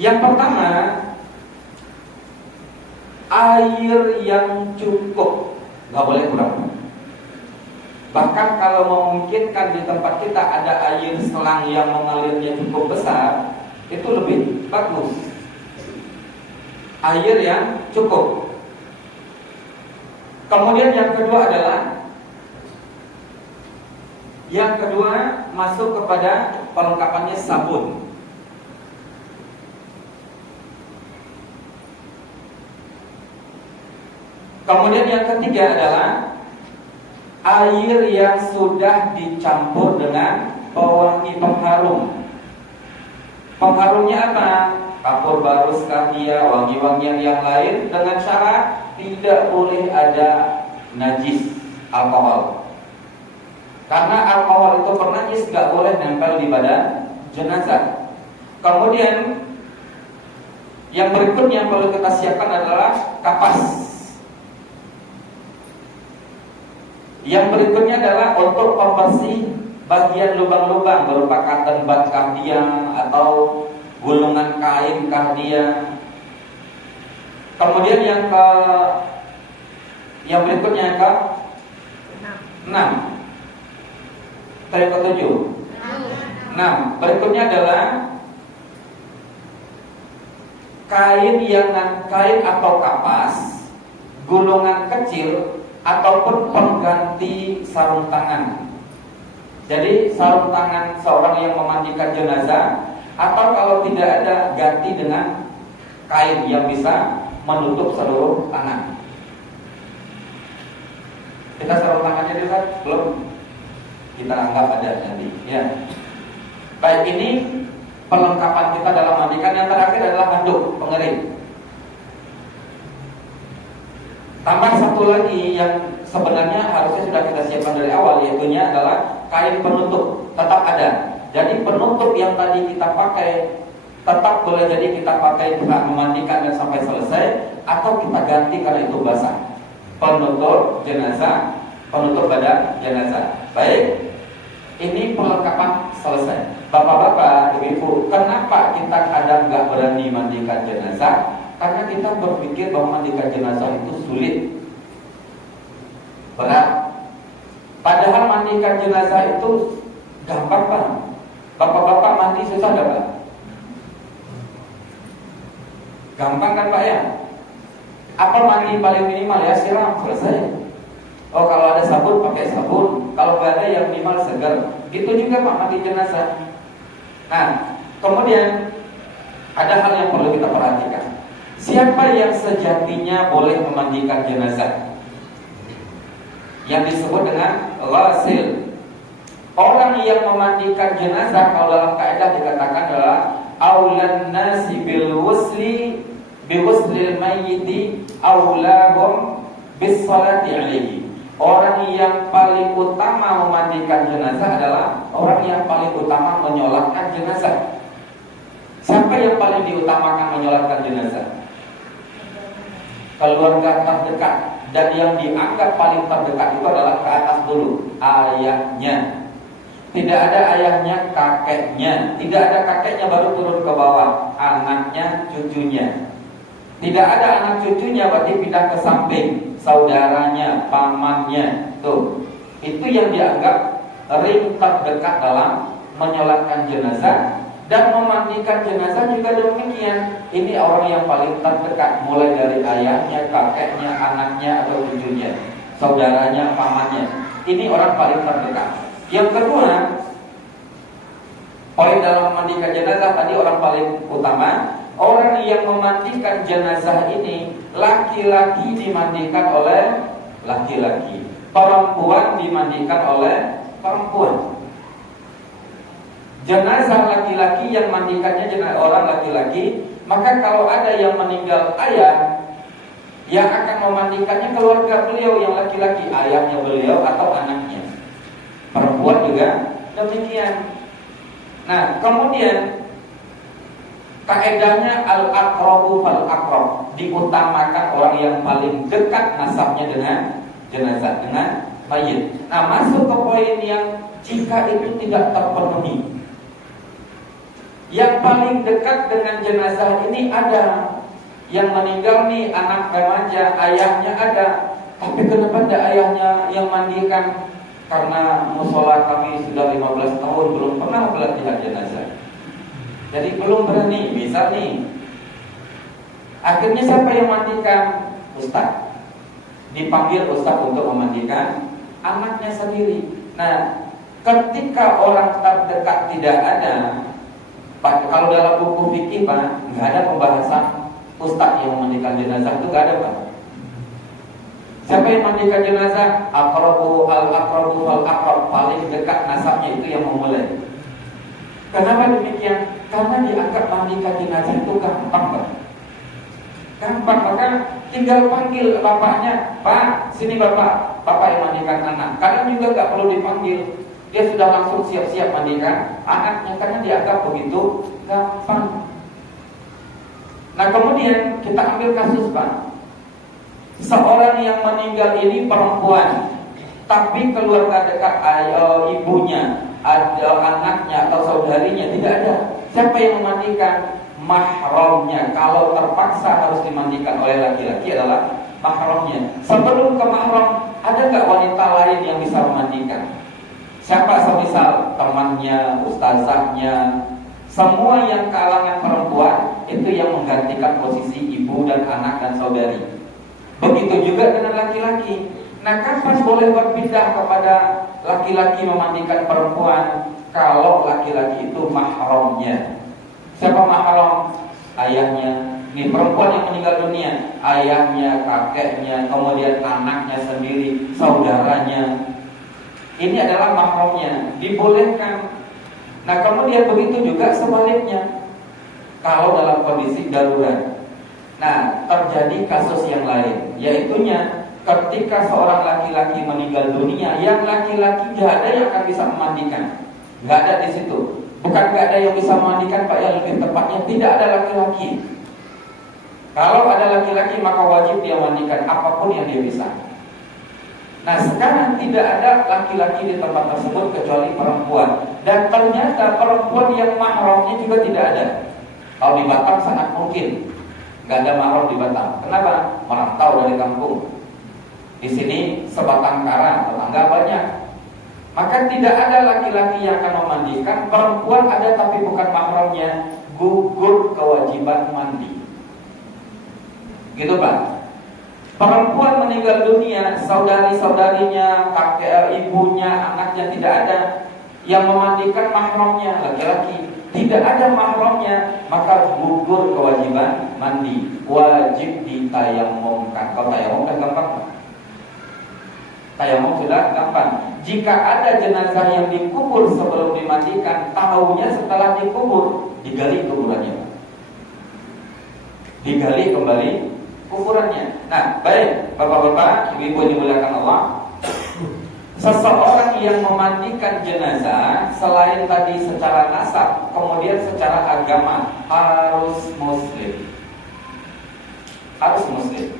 Yang pertama, air yang cukup, nggak boleh kurang. Bahkan kalau memungkinkan di tempat kita ada air selang yang mengalirnya cukup besar, itu lebih bagus. Air yang cukup. Kemudian yang kedua masuk kepada perlengkapannya sabun. Kemudian yang ketiga adalah air yang sudah dicampur dengan pewangi pengharum. Pengharumnya apa? Kapur barus, kahia, wangi-wangian yang lain, dengan syarat tidak boleh ada najis alkohol. Karena alkohol itu bernajis, gak boleh nempel di badan jenazah. Kemudian yang berikutnya yang perlu kita siapkan adalah kapas. Yang berikutnya adalah untuk pembersih bagian lubang-lubang berupa cotton bud kah dia atau gulungan kain kah dia. Kemudian yang berikutnya yang ke 6. Tadi ke 7. 6. Berikutnya adalah kain atau kapas, gulungan kecil ataupun pengganti sarung tangan. Jadi sarung tangan seorang yang memandikan jenazah, atau kalau tidak ada ganti dengan kain yang bisa menutup seluruh tangan. Kita sarung tangannya juga belum, kita anggap ada nanti. Ya. Baik, ini perlengkapan kita dalam mandikan. Yang terakhir adalah handuk pengering. Tambah satu lagi yang sebenarnya harusnya sudah kita siapkan dari awal, yaitu adalah kain penutup. Tetap ada. Jadi penutup yang tadi kita pakai tetap boleh jadi kita pakai saat memandikan dan sampai selesai, atau kita ganti karena itu basah. Penutup jenazah, penutup badan jenazah. Baik, ini perlengkapan selesai. Bapak-bapak, ibu-ibu, kenapa kita kadang nggak berani mandikan jenazah? Karena kita berpikir bahwa mandikan jenazah itu sulit, berat. Padahal mandikan jenazah itu gampang, Pak. Bapak-bapak mandi susah gak, Pak? Gampang kan, Pak ya? Apa mandi paling minimal ya? Siram, selesai. Oh, kalau ada sabun pakai sabun. Kalau nggak ada yang minimal segar. Gitu juga Pak mandi jenazah. Nah, kemudian ada hal yang perlu kita perhatikan. Siapa yang sejatinya boleh memandikan jenazah? Yang disebut dengan ghasil. Orang yang memandikan jenazah kalau dalam kaidah dikatakan adalah aulan nasi bil ghuslil mayyiti aulahum bis salati alaihi. Orang yang paling utama memandikan jenazah adalah orang yang paling utama menyolatkan jenazah. Siapa yang paling diutamakan menyolatkan jenazah? Keluarga terdekat. Dan yang dianggap paling terdekat itu adalah ke atas dulu, ayahnya. Tidak ada ayahnya, kakeknya. Tidak ada kakeknya baru turun ke bawah, anaknya, cucunya. Tidak ada anak cucunya berarti pindah ke samping, saudaranya, pamannya. Tuh, itu yang dianggap ring terdekat dalam menyolatkan jenazah. Dan memandikan jenazah juga demikian. Ini orang yang paling terdekat, mulai dari ayahnya, kakeknya, anaknya atau cucunya, saudaranya, pamannya. Ini orang paling terdekat. Yang kedua, poin dalam memandikan jenazah tadi orang paling utama. Orang yang memandikan jenazah ini laki-laki dimandikan oleh laki-laki, perempuan dimandikan oleh perempuan. Jenazah laki-laki yang mandikannya jenazah orang laki-laki, maka kalau ada yang meninggal ayah, yang akan memandikannya keluarga beliau yang laki-laki, ayahnya beliau atau anaknya. Perempuan juga demikian. Nah, kemudian kaedahnya al-aqrabu fal-aqrab, diutamakan orang yang paling dekat nasabnya dengan jenazah, dengan mayit. Nah, masuk ke poin yang jika itu tidak terpenuhi. Yang paling dekat dengan jenazah ini ada yang meninggal nih, anak remaja, ayahnya ada, tapi kenapa tidak ayahnya yang mandikan? Karena musola kami sudah 15 tahun belum pernah pelatihan jenazah, jadi belum berani. Bisa nih, akhirnya siapa yang mandikan? Ustaz. Dipanggil Ustaz untuk memandikan anaknya sendiri. Nah, ketika orang terdekat tidak ada, kalau dalam buku fikih Pak, nggak ada pembahasan ustaz yang memandikan jenazah, itu nggak ada Pak. Siapa yang memandikan jenazah? Aqrabu al-aqrabu fal-aqrab, paling dekat nasabnya itu yang memulai. Kenapa demikian? Karena dianggap mandikan jenazah itu gampang Pak. Gampang, maka tinggal panggil bapaknya, Pak, sini bapak yang mandikan anak. Kadang juga nggak perlu dipanggil, dia sudah langsung siap-siap mandikan anaknya karena dianggap begitu gampang. Nah kemudian kita ambil kasus Pak, seorang yang meninggal ini perempuan, tapi keluarga dekat ibunya, ada anaknya atau saudarinya tidak ada. Siapa yang memandikan? Mahramnya. Kalau terpaksa harus dimandikan oleh laki-laki adalah mahramnya. Sebelum ke mahram, ada nggak wanita lain yang bisa memandikan? Siapa? Semisal temannya, ustazahnya, semua yang kalangan perempuan itu yang menggantikan posisi ibu dan anak dan saudari. Begitu juga dengan laki-laki. Nah, kapan boleh berpindah kepada laki-laki memandikan perempuan? Kalau laki-laki itu mahramnya. Siapa mahram? Ayahnya. Ini perempuan yang meninggal dunia, ayahnya, kakeknya, kemudian anaknya sendiri, saudaranya. Ini adalah mahramnya, dibolehkan. Nah, kemudian begitu juga sebaliknya. Kalau dalam kondisi darurat. Nah, terjadi kasus yang lain, yaitunya ketika seorang laki-laki meninggal dunia, yang laki-laki tidak ada yang akan bisa memandikan. Nggak ada di situ. Bukan nggak ada yang bisa memandikan Pak, ya lebih tepatnya tidak ada laki-laki. Kalau ada laki-laki maka wajib dia mandikan apapun yang dia bisa. Nah sekarang tidak ada laki-laki di tempat tersebut kecuali perempuan. Dan ternyata perempuan yang mahramnya juga tidak ada. Kalau di Batam sangat mungkin nggak ada mahram di Batam. Kenapa? Merantau dari kampung. Di sini sebatang kara, tetangga banyak. Maka tidak ada laki-laki yang akan memandikan. Perempuan ada tapi bukan mahramnya, gugur kewajiban mandi. Gitu Pak. Perempuan meninggal dunia, saudari-saudarinya, kakek, ibunya, anaknya tidak ada. Yang memandikan mahramnya laki-laki. Tidak ada mahramnya, maka gugur kewajiban mandi. Wajib ditayamumkan. Kalau tayamum kan gampang. Tayamum sudah gampang. Jika ada jenazah yang dikubur sebelum dimandikan, tahunya setelah dikubur, digali kuburannya. Digali kembali kuburannya. Nah, baik, bapak-bapak, ibu-ibu yang dimuliakan Allah. Seseorang yang memandikan jenazah selain tadi secara nasab, kemudian secara agama harus muslim. Harus muslim.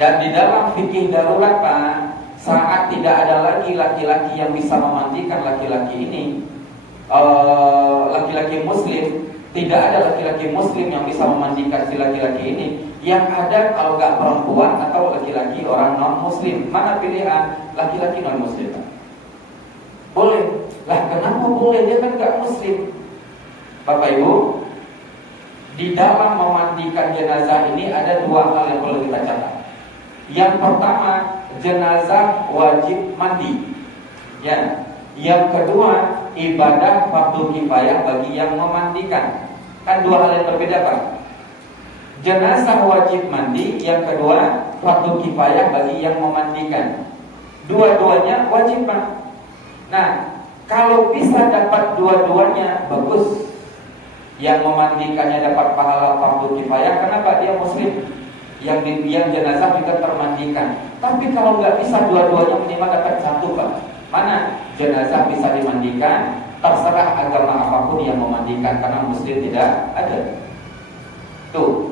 Dan di dalam fikih darurat Pak, saat tidak ada lagi laki-laki yang bisa memandikan laki-laki ini, laki-laki muslim, tidak ada laki-laki muslim yang bisa memandikan si laki-laki ini. Yang ada kalau nggak perempuan atau laki-laki orang non muslim. Mana pilihan? Laki-laki non muslim. Boleh. Lah kenapa boleh? Dia kan nggak muslim. Bapak Ibu, di dalam memandikan jenazah ini ada dua hal yang perlu kita catat. Yang pertama, jenazah wajib mandi. Ya. Yang kedua, ibadah fardu kifayah bagi yang memandikan. Kan dua hal yang berbeda Pak. Jenazah wajib mandi, yang kedua fardu kifayah bagi yang memandikan. Dua-duanya wajib Pak. Nah, kalau bisa dapat dua-duanya bagus. Yang memandikannya dapat pahala fardu kifayah, kenapa? Dia muslim. Yang jenazah juga termandikan. Tapi kalau nggak bisa dua-duanya, minimal dapat satu Pak. Mana? Jenazah bisa dimandikan, terserah agama apapun yang memandikan, karena muslim tidak ada. Tuh.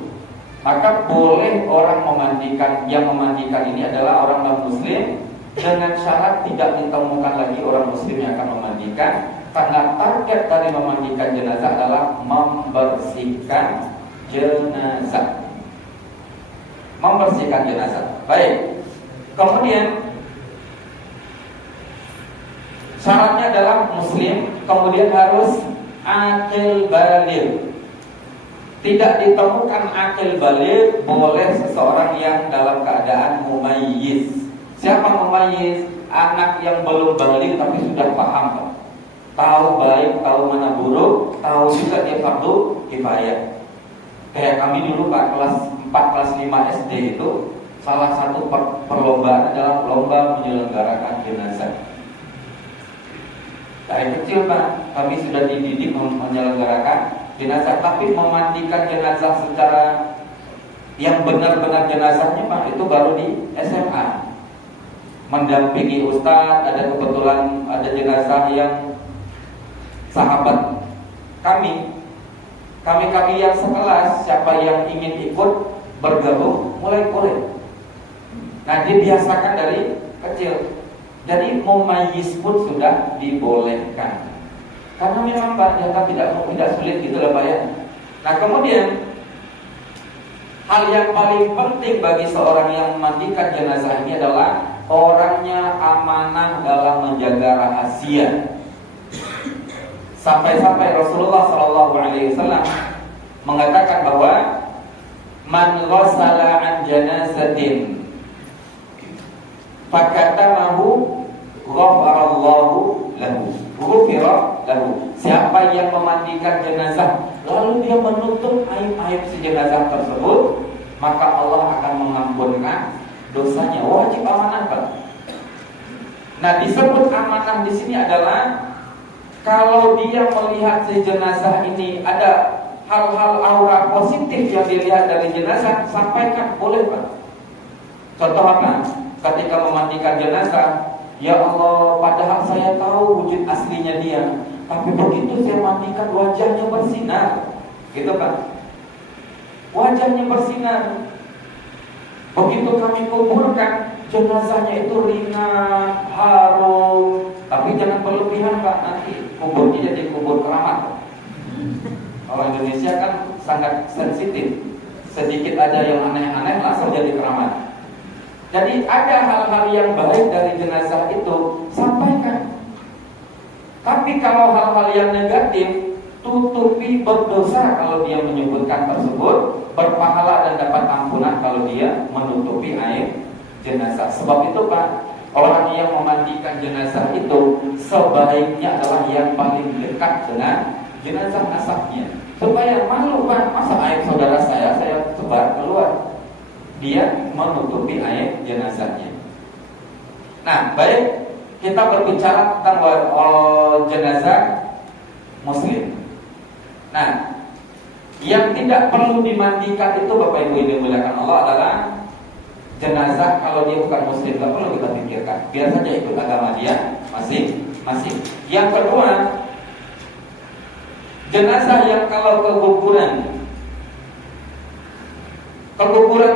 Maka boleh orang memandikan. Yang memandikan ini adalah orang non muslim, dengan syarat tidak ditemukan lagi orang muslim yang akan memandikan. Karena target dari memandikan jenazah adalah membersihkan jenazah. Membersihkan jenazah. Baik. Kemudian syaratnya adalah muslim, kemudian harus akil baligh. Tidak ditemukan akil baligh, boleh seseorang yang dalam keadaan mumayyiz. Siapa mumayyiz? Anak yang belum baligh tapi sudah paham. Tahu baik, tahu mana buruk, tahu juga dia fardu kifayah. Kayak kami dulu Pak, kelas 4, kelas 5 SD itu, salah satu perlombaan adalah lomba menyelenggarakan jenazah. Dari kecil Pak, kami sudah dididik menyelenggarakan jenazah. Tapi memandikan jenazah secara Yang benar-benar jenazahnya Pak itu baru di SMA. Mendampingi ustadz, ada kebetulan ada jenazah yang sahabat kami yang sekelas, siapa yang ingin ikut bergabung mulai boleh. Nah, dibiasakan dari kecil. Jadi mumayyiz pun sudah dibolehkan. Karena memang Pak jatah tidak sulit gitu lah Pak ya. Nah, kemudian hal yang paling penting bagi seorang yang memandikan jenazah ini adalah orangnya amanah dalam menjaga rahasia. Sampai-sampai Rasulullah SAW mengatakan bahwa man ghassala an janazatin fakatamahu ghafarallahu lahu, ghufira lahu. Siapa yang memandikan jenazah lalu dia menutup aib-aib si jenazah tersebut, maka Allah akan mengampunkan dosanya. Wajib amanah Pak. Nah, disebut amanah di sini adalah kalau dia melihat si jenazah ini ada hal-hal aura positif yang dilihat dari jenazah, sampaikan, boleh Pak. Contoh apa? Ketika memandikan jenazah, ya Allah, padahal saya tahu wujud aslinya dia, tapi begitu saya mandikan wajahnya bersinar, gitu Pak. Wajahnya bersinar. Begitu kami kuburkan, jenazahnya itu ringan, harum, tapi jangan berlebihan Pak, nanti kuburnya jadi kubur keramat. Orang Indonesia kan sangat sensitif, sedikit ada yang aneh-aneh langsung jadi keramat. Jadi ada hal-hal yang baik dari jenazah itu, sampaikan. Tapi kalau hal-hal yang negatif, tutupi, berdosa kalau dia menyebutkan tersebut, berpahala dan dapat ampunan kalau dia menutupi aib jenazah. Sebab itu Pak, orang yang memandikan jenazah itu sebaiknya adalah yang paling dekat dengan jenazah nasabnya, supaya malu Pak, masa aib saudara saya sebar keluar. Dia menutupi aib jenazahnya. Nah, baik, kita berbicara tentang jenazah muslim. Nah, yang tidak perlu dimandikan itu Bapak Ibu yang dimuliakan Allah adalah jenazah kalau dia bukan muslim, tidak perlu kita pikirkan. Biar saja ikut agama dia masing-masing. Yang kedua, jenazah yang kalau kekuburan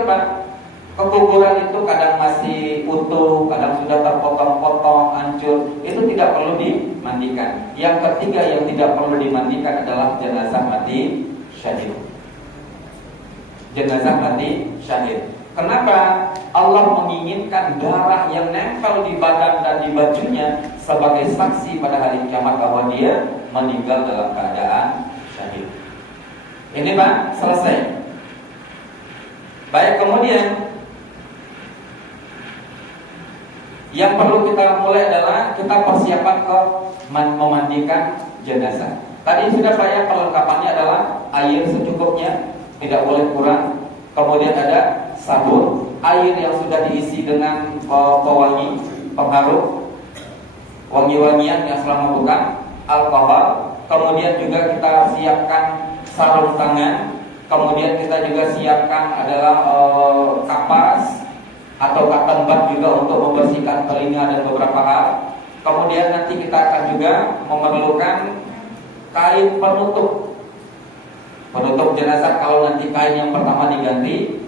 Pak, kekuburan itu kadang masih utuh, kadang sudah terpotong-potong, hancur, itu tidak perlu dimandikan. Yang ketiga yang tidak perlu dimandikan adalah jenazah mati syahid. Jenazah mati syahid. Kenapa? Allah menginginkan darah yang nempel di badan dan di bajunya sebagai saksi pada hari kiamat bahwa dia meninggal dalam keadaan syahid. Ini Pak, selesai. Baik, kemudian yang perlu kita mulai adalah kita persiapan ke memandikan jenazah. Tadi sudah saya perlengkapannya adalah air secukupnya, tidak boleh kurang. Kemudian ada sabun, air yang sudah diisi dengan pewangi, pengharum, wangi-wangian yang selama bukan alkohol. Kemudian juga kita siapkan sarung tangan. Kemudian kita juga siapkan adalah kapas atau cotton bud juga untuk membersihkan telinga dan beberapa hal. Kemudian nanti kita akan juga memerlukan kain penutup jenazah kalau nanti kain yang pertama diganti.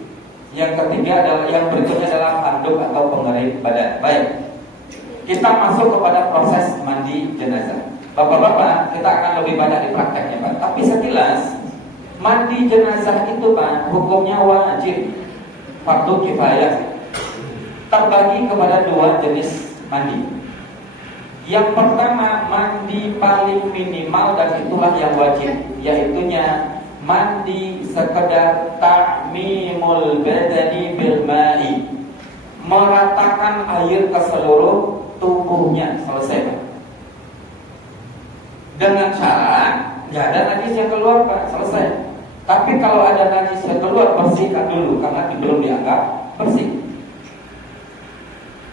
Yang ketiga adalah yang berikutnya adalah handuk atau pengering badan. Baik, kita masuk kepada proses mandi jenazah. Bapak-bapak, kita akan lebih banyak di prakteknya Pak. Tapi sekilas mandi jenazah itu Pak, hukumnya wajib, fardu kifayah. Terbagi kepada dua jenis mandi. Yang pertama, mandi paling minimal dan itulah yang wajib, yaitunya mandi sekedar ta'mimul badani bil ma'i, meratakan air ke seluruh tubuhnya, selesai Pak. Dengan cara nggak ada najis yang keluar Pak, selesai. Tapi kalau ada najis yang keluar, bersihkan dulu karena belum dianggap bersih.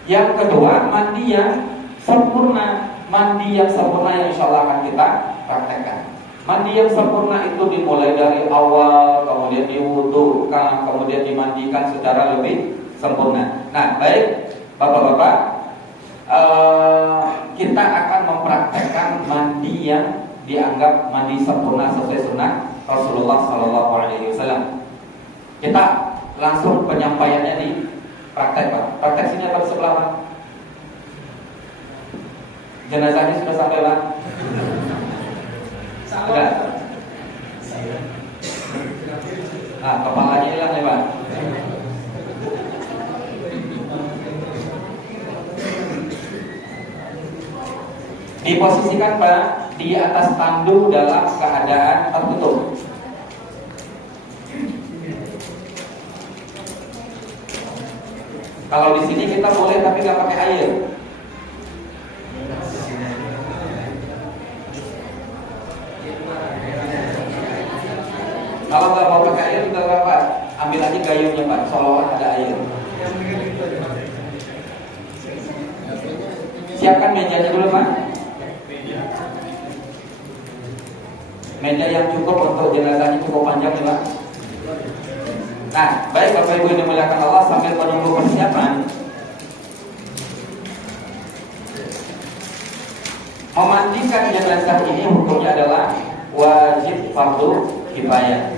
Yang kedua, mandi yang sempurna. Mandi yang sempurna yang insya Allah akan kita praktekkan. Mandi yang sempurna itu dimulai dari awal, kemudian kemudian diwudukan, kemudian dimandikan secara lebih sempurna. Nah, baik Bapak-bapak, kita akan mempraktekkan mandi yang dianggap mandi sempurna sesuai sunnah Rasulullah SAW. Kita langsung penyampaiannya di praktek, Pak. Praktek sini apa di sebelah, Pak? Jenazahnya sudah sampai, Pak? Sudah. Nah, kepalanya hilang nih, Pak. Diposisikan, Pak, di atas tandu dalam keadaan tertutup. Kalau di sini kita boleh tapi nggak pakai air. Kalau nggak mau pakai air juga nggak apa, ambil aja gayungnya, Pak, seolah ada air. Siapkan mejanya dulu, Pak. Meja yang cukup untuk jenazahnya cukup panjang, Pak. Nah, baik Bapak Ibu yang dimuliakan Allah, sambil menunggu persiapan, memandikan jenazah ini hukumnya adalah wajib fardu kifayah.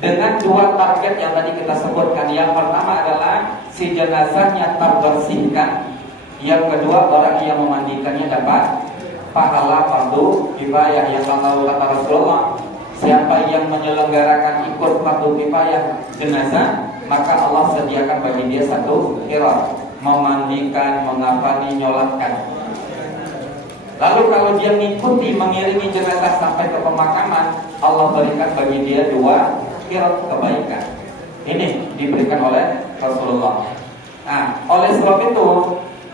Dengan dua target yang tadi kita sebutkan. Yang pertama adalah si jenazahnya terbersihkan. Yang kedua, orang yang memandikannya dapat pahala fardu kifayah. Yang lalu kata Rasulullah, siapa yang menyelenggarakan ikut fardu kifayah jenazah, maka Allah sediakan bagi dia satu qirat, memandikan, mengafani, nyolatkan. Lalu kalau dia mengikuti, mengiringi jenazah sampai ke pemakaman, Allah berikan bagi dia dua qirat kebaikan. Ini diberikan oleh Rasulullah. Nah, oleh sebab itu,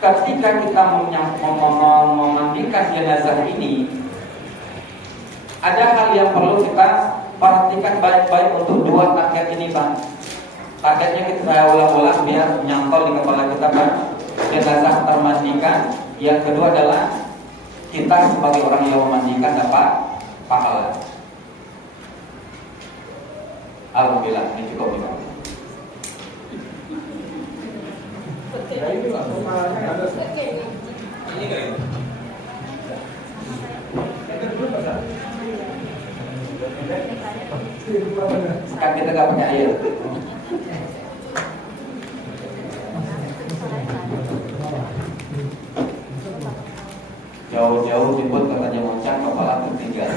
ketika kita memandikan jenazah ini, ada hal yang perlu kita perhatikan baik-baik untuk dua target ini, Pak. Targetnya saya ulang-ulang biar nyantol di kepala kita, Pak. Jenazah termandikan. Yang kedua adalah kita sebagai orang yang memandikan dapat pahala. Alhamdulillah, ini cukup, Pak. Sekarang kita nggak pakai air. Jauh-jauh jemput katanya moncang, kepala tertinggal.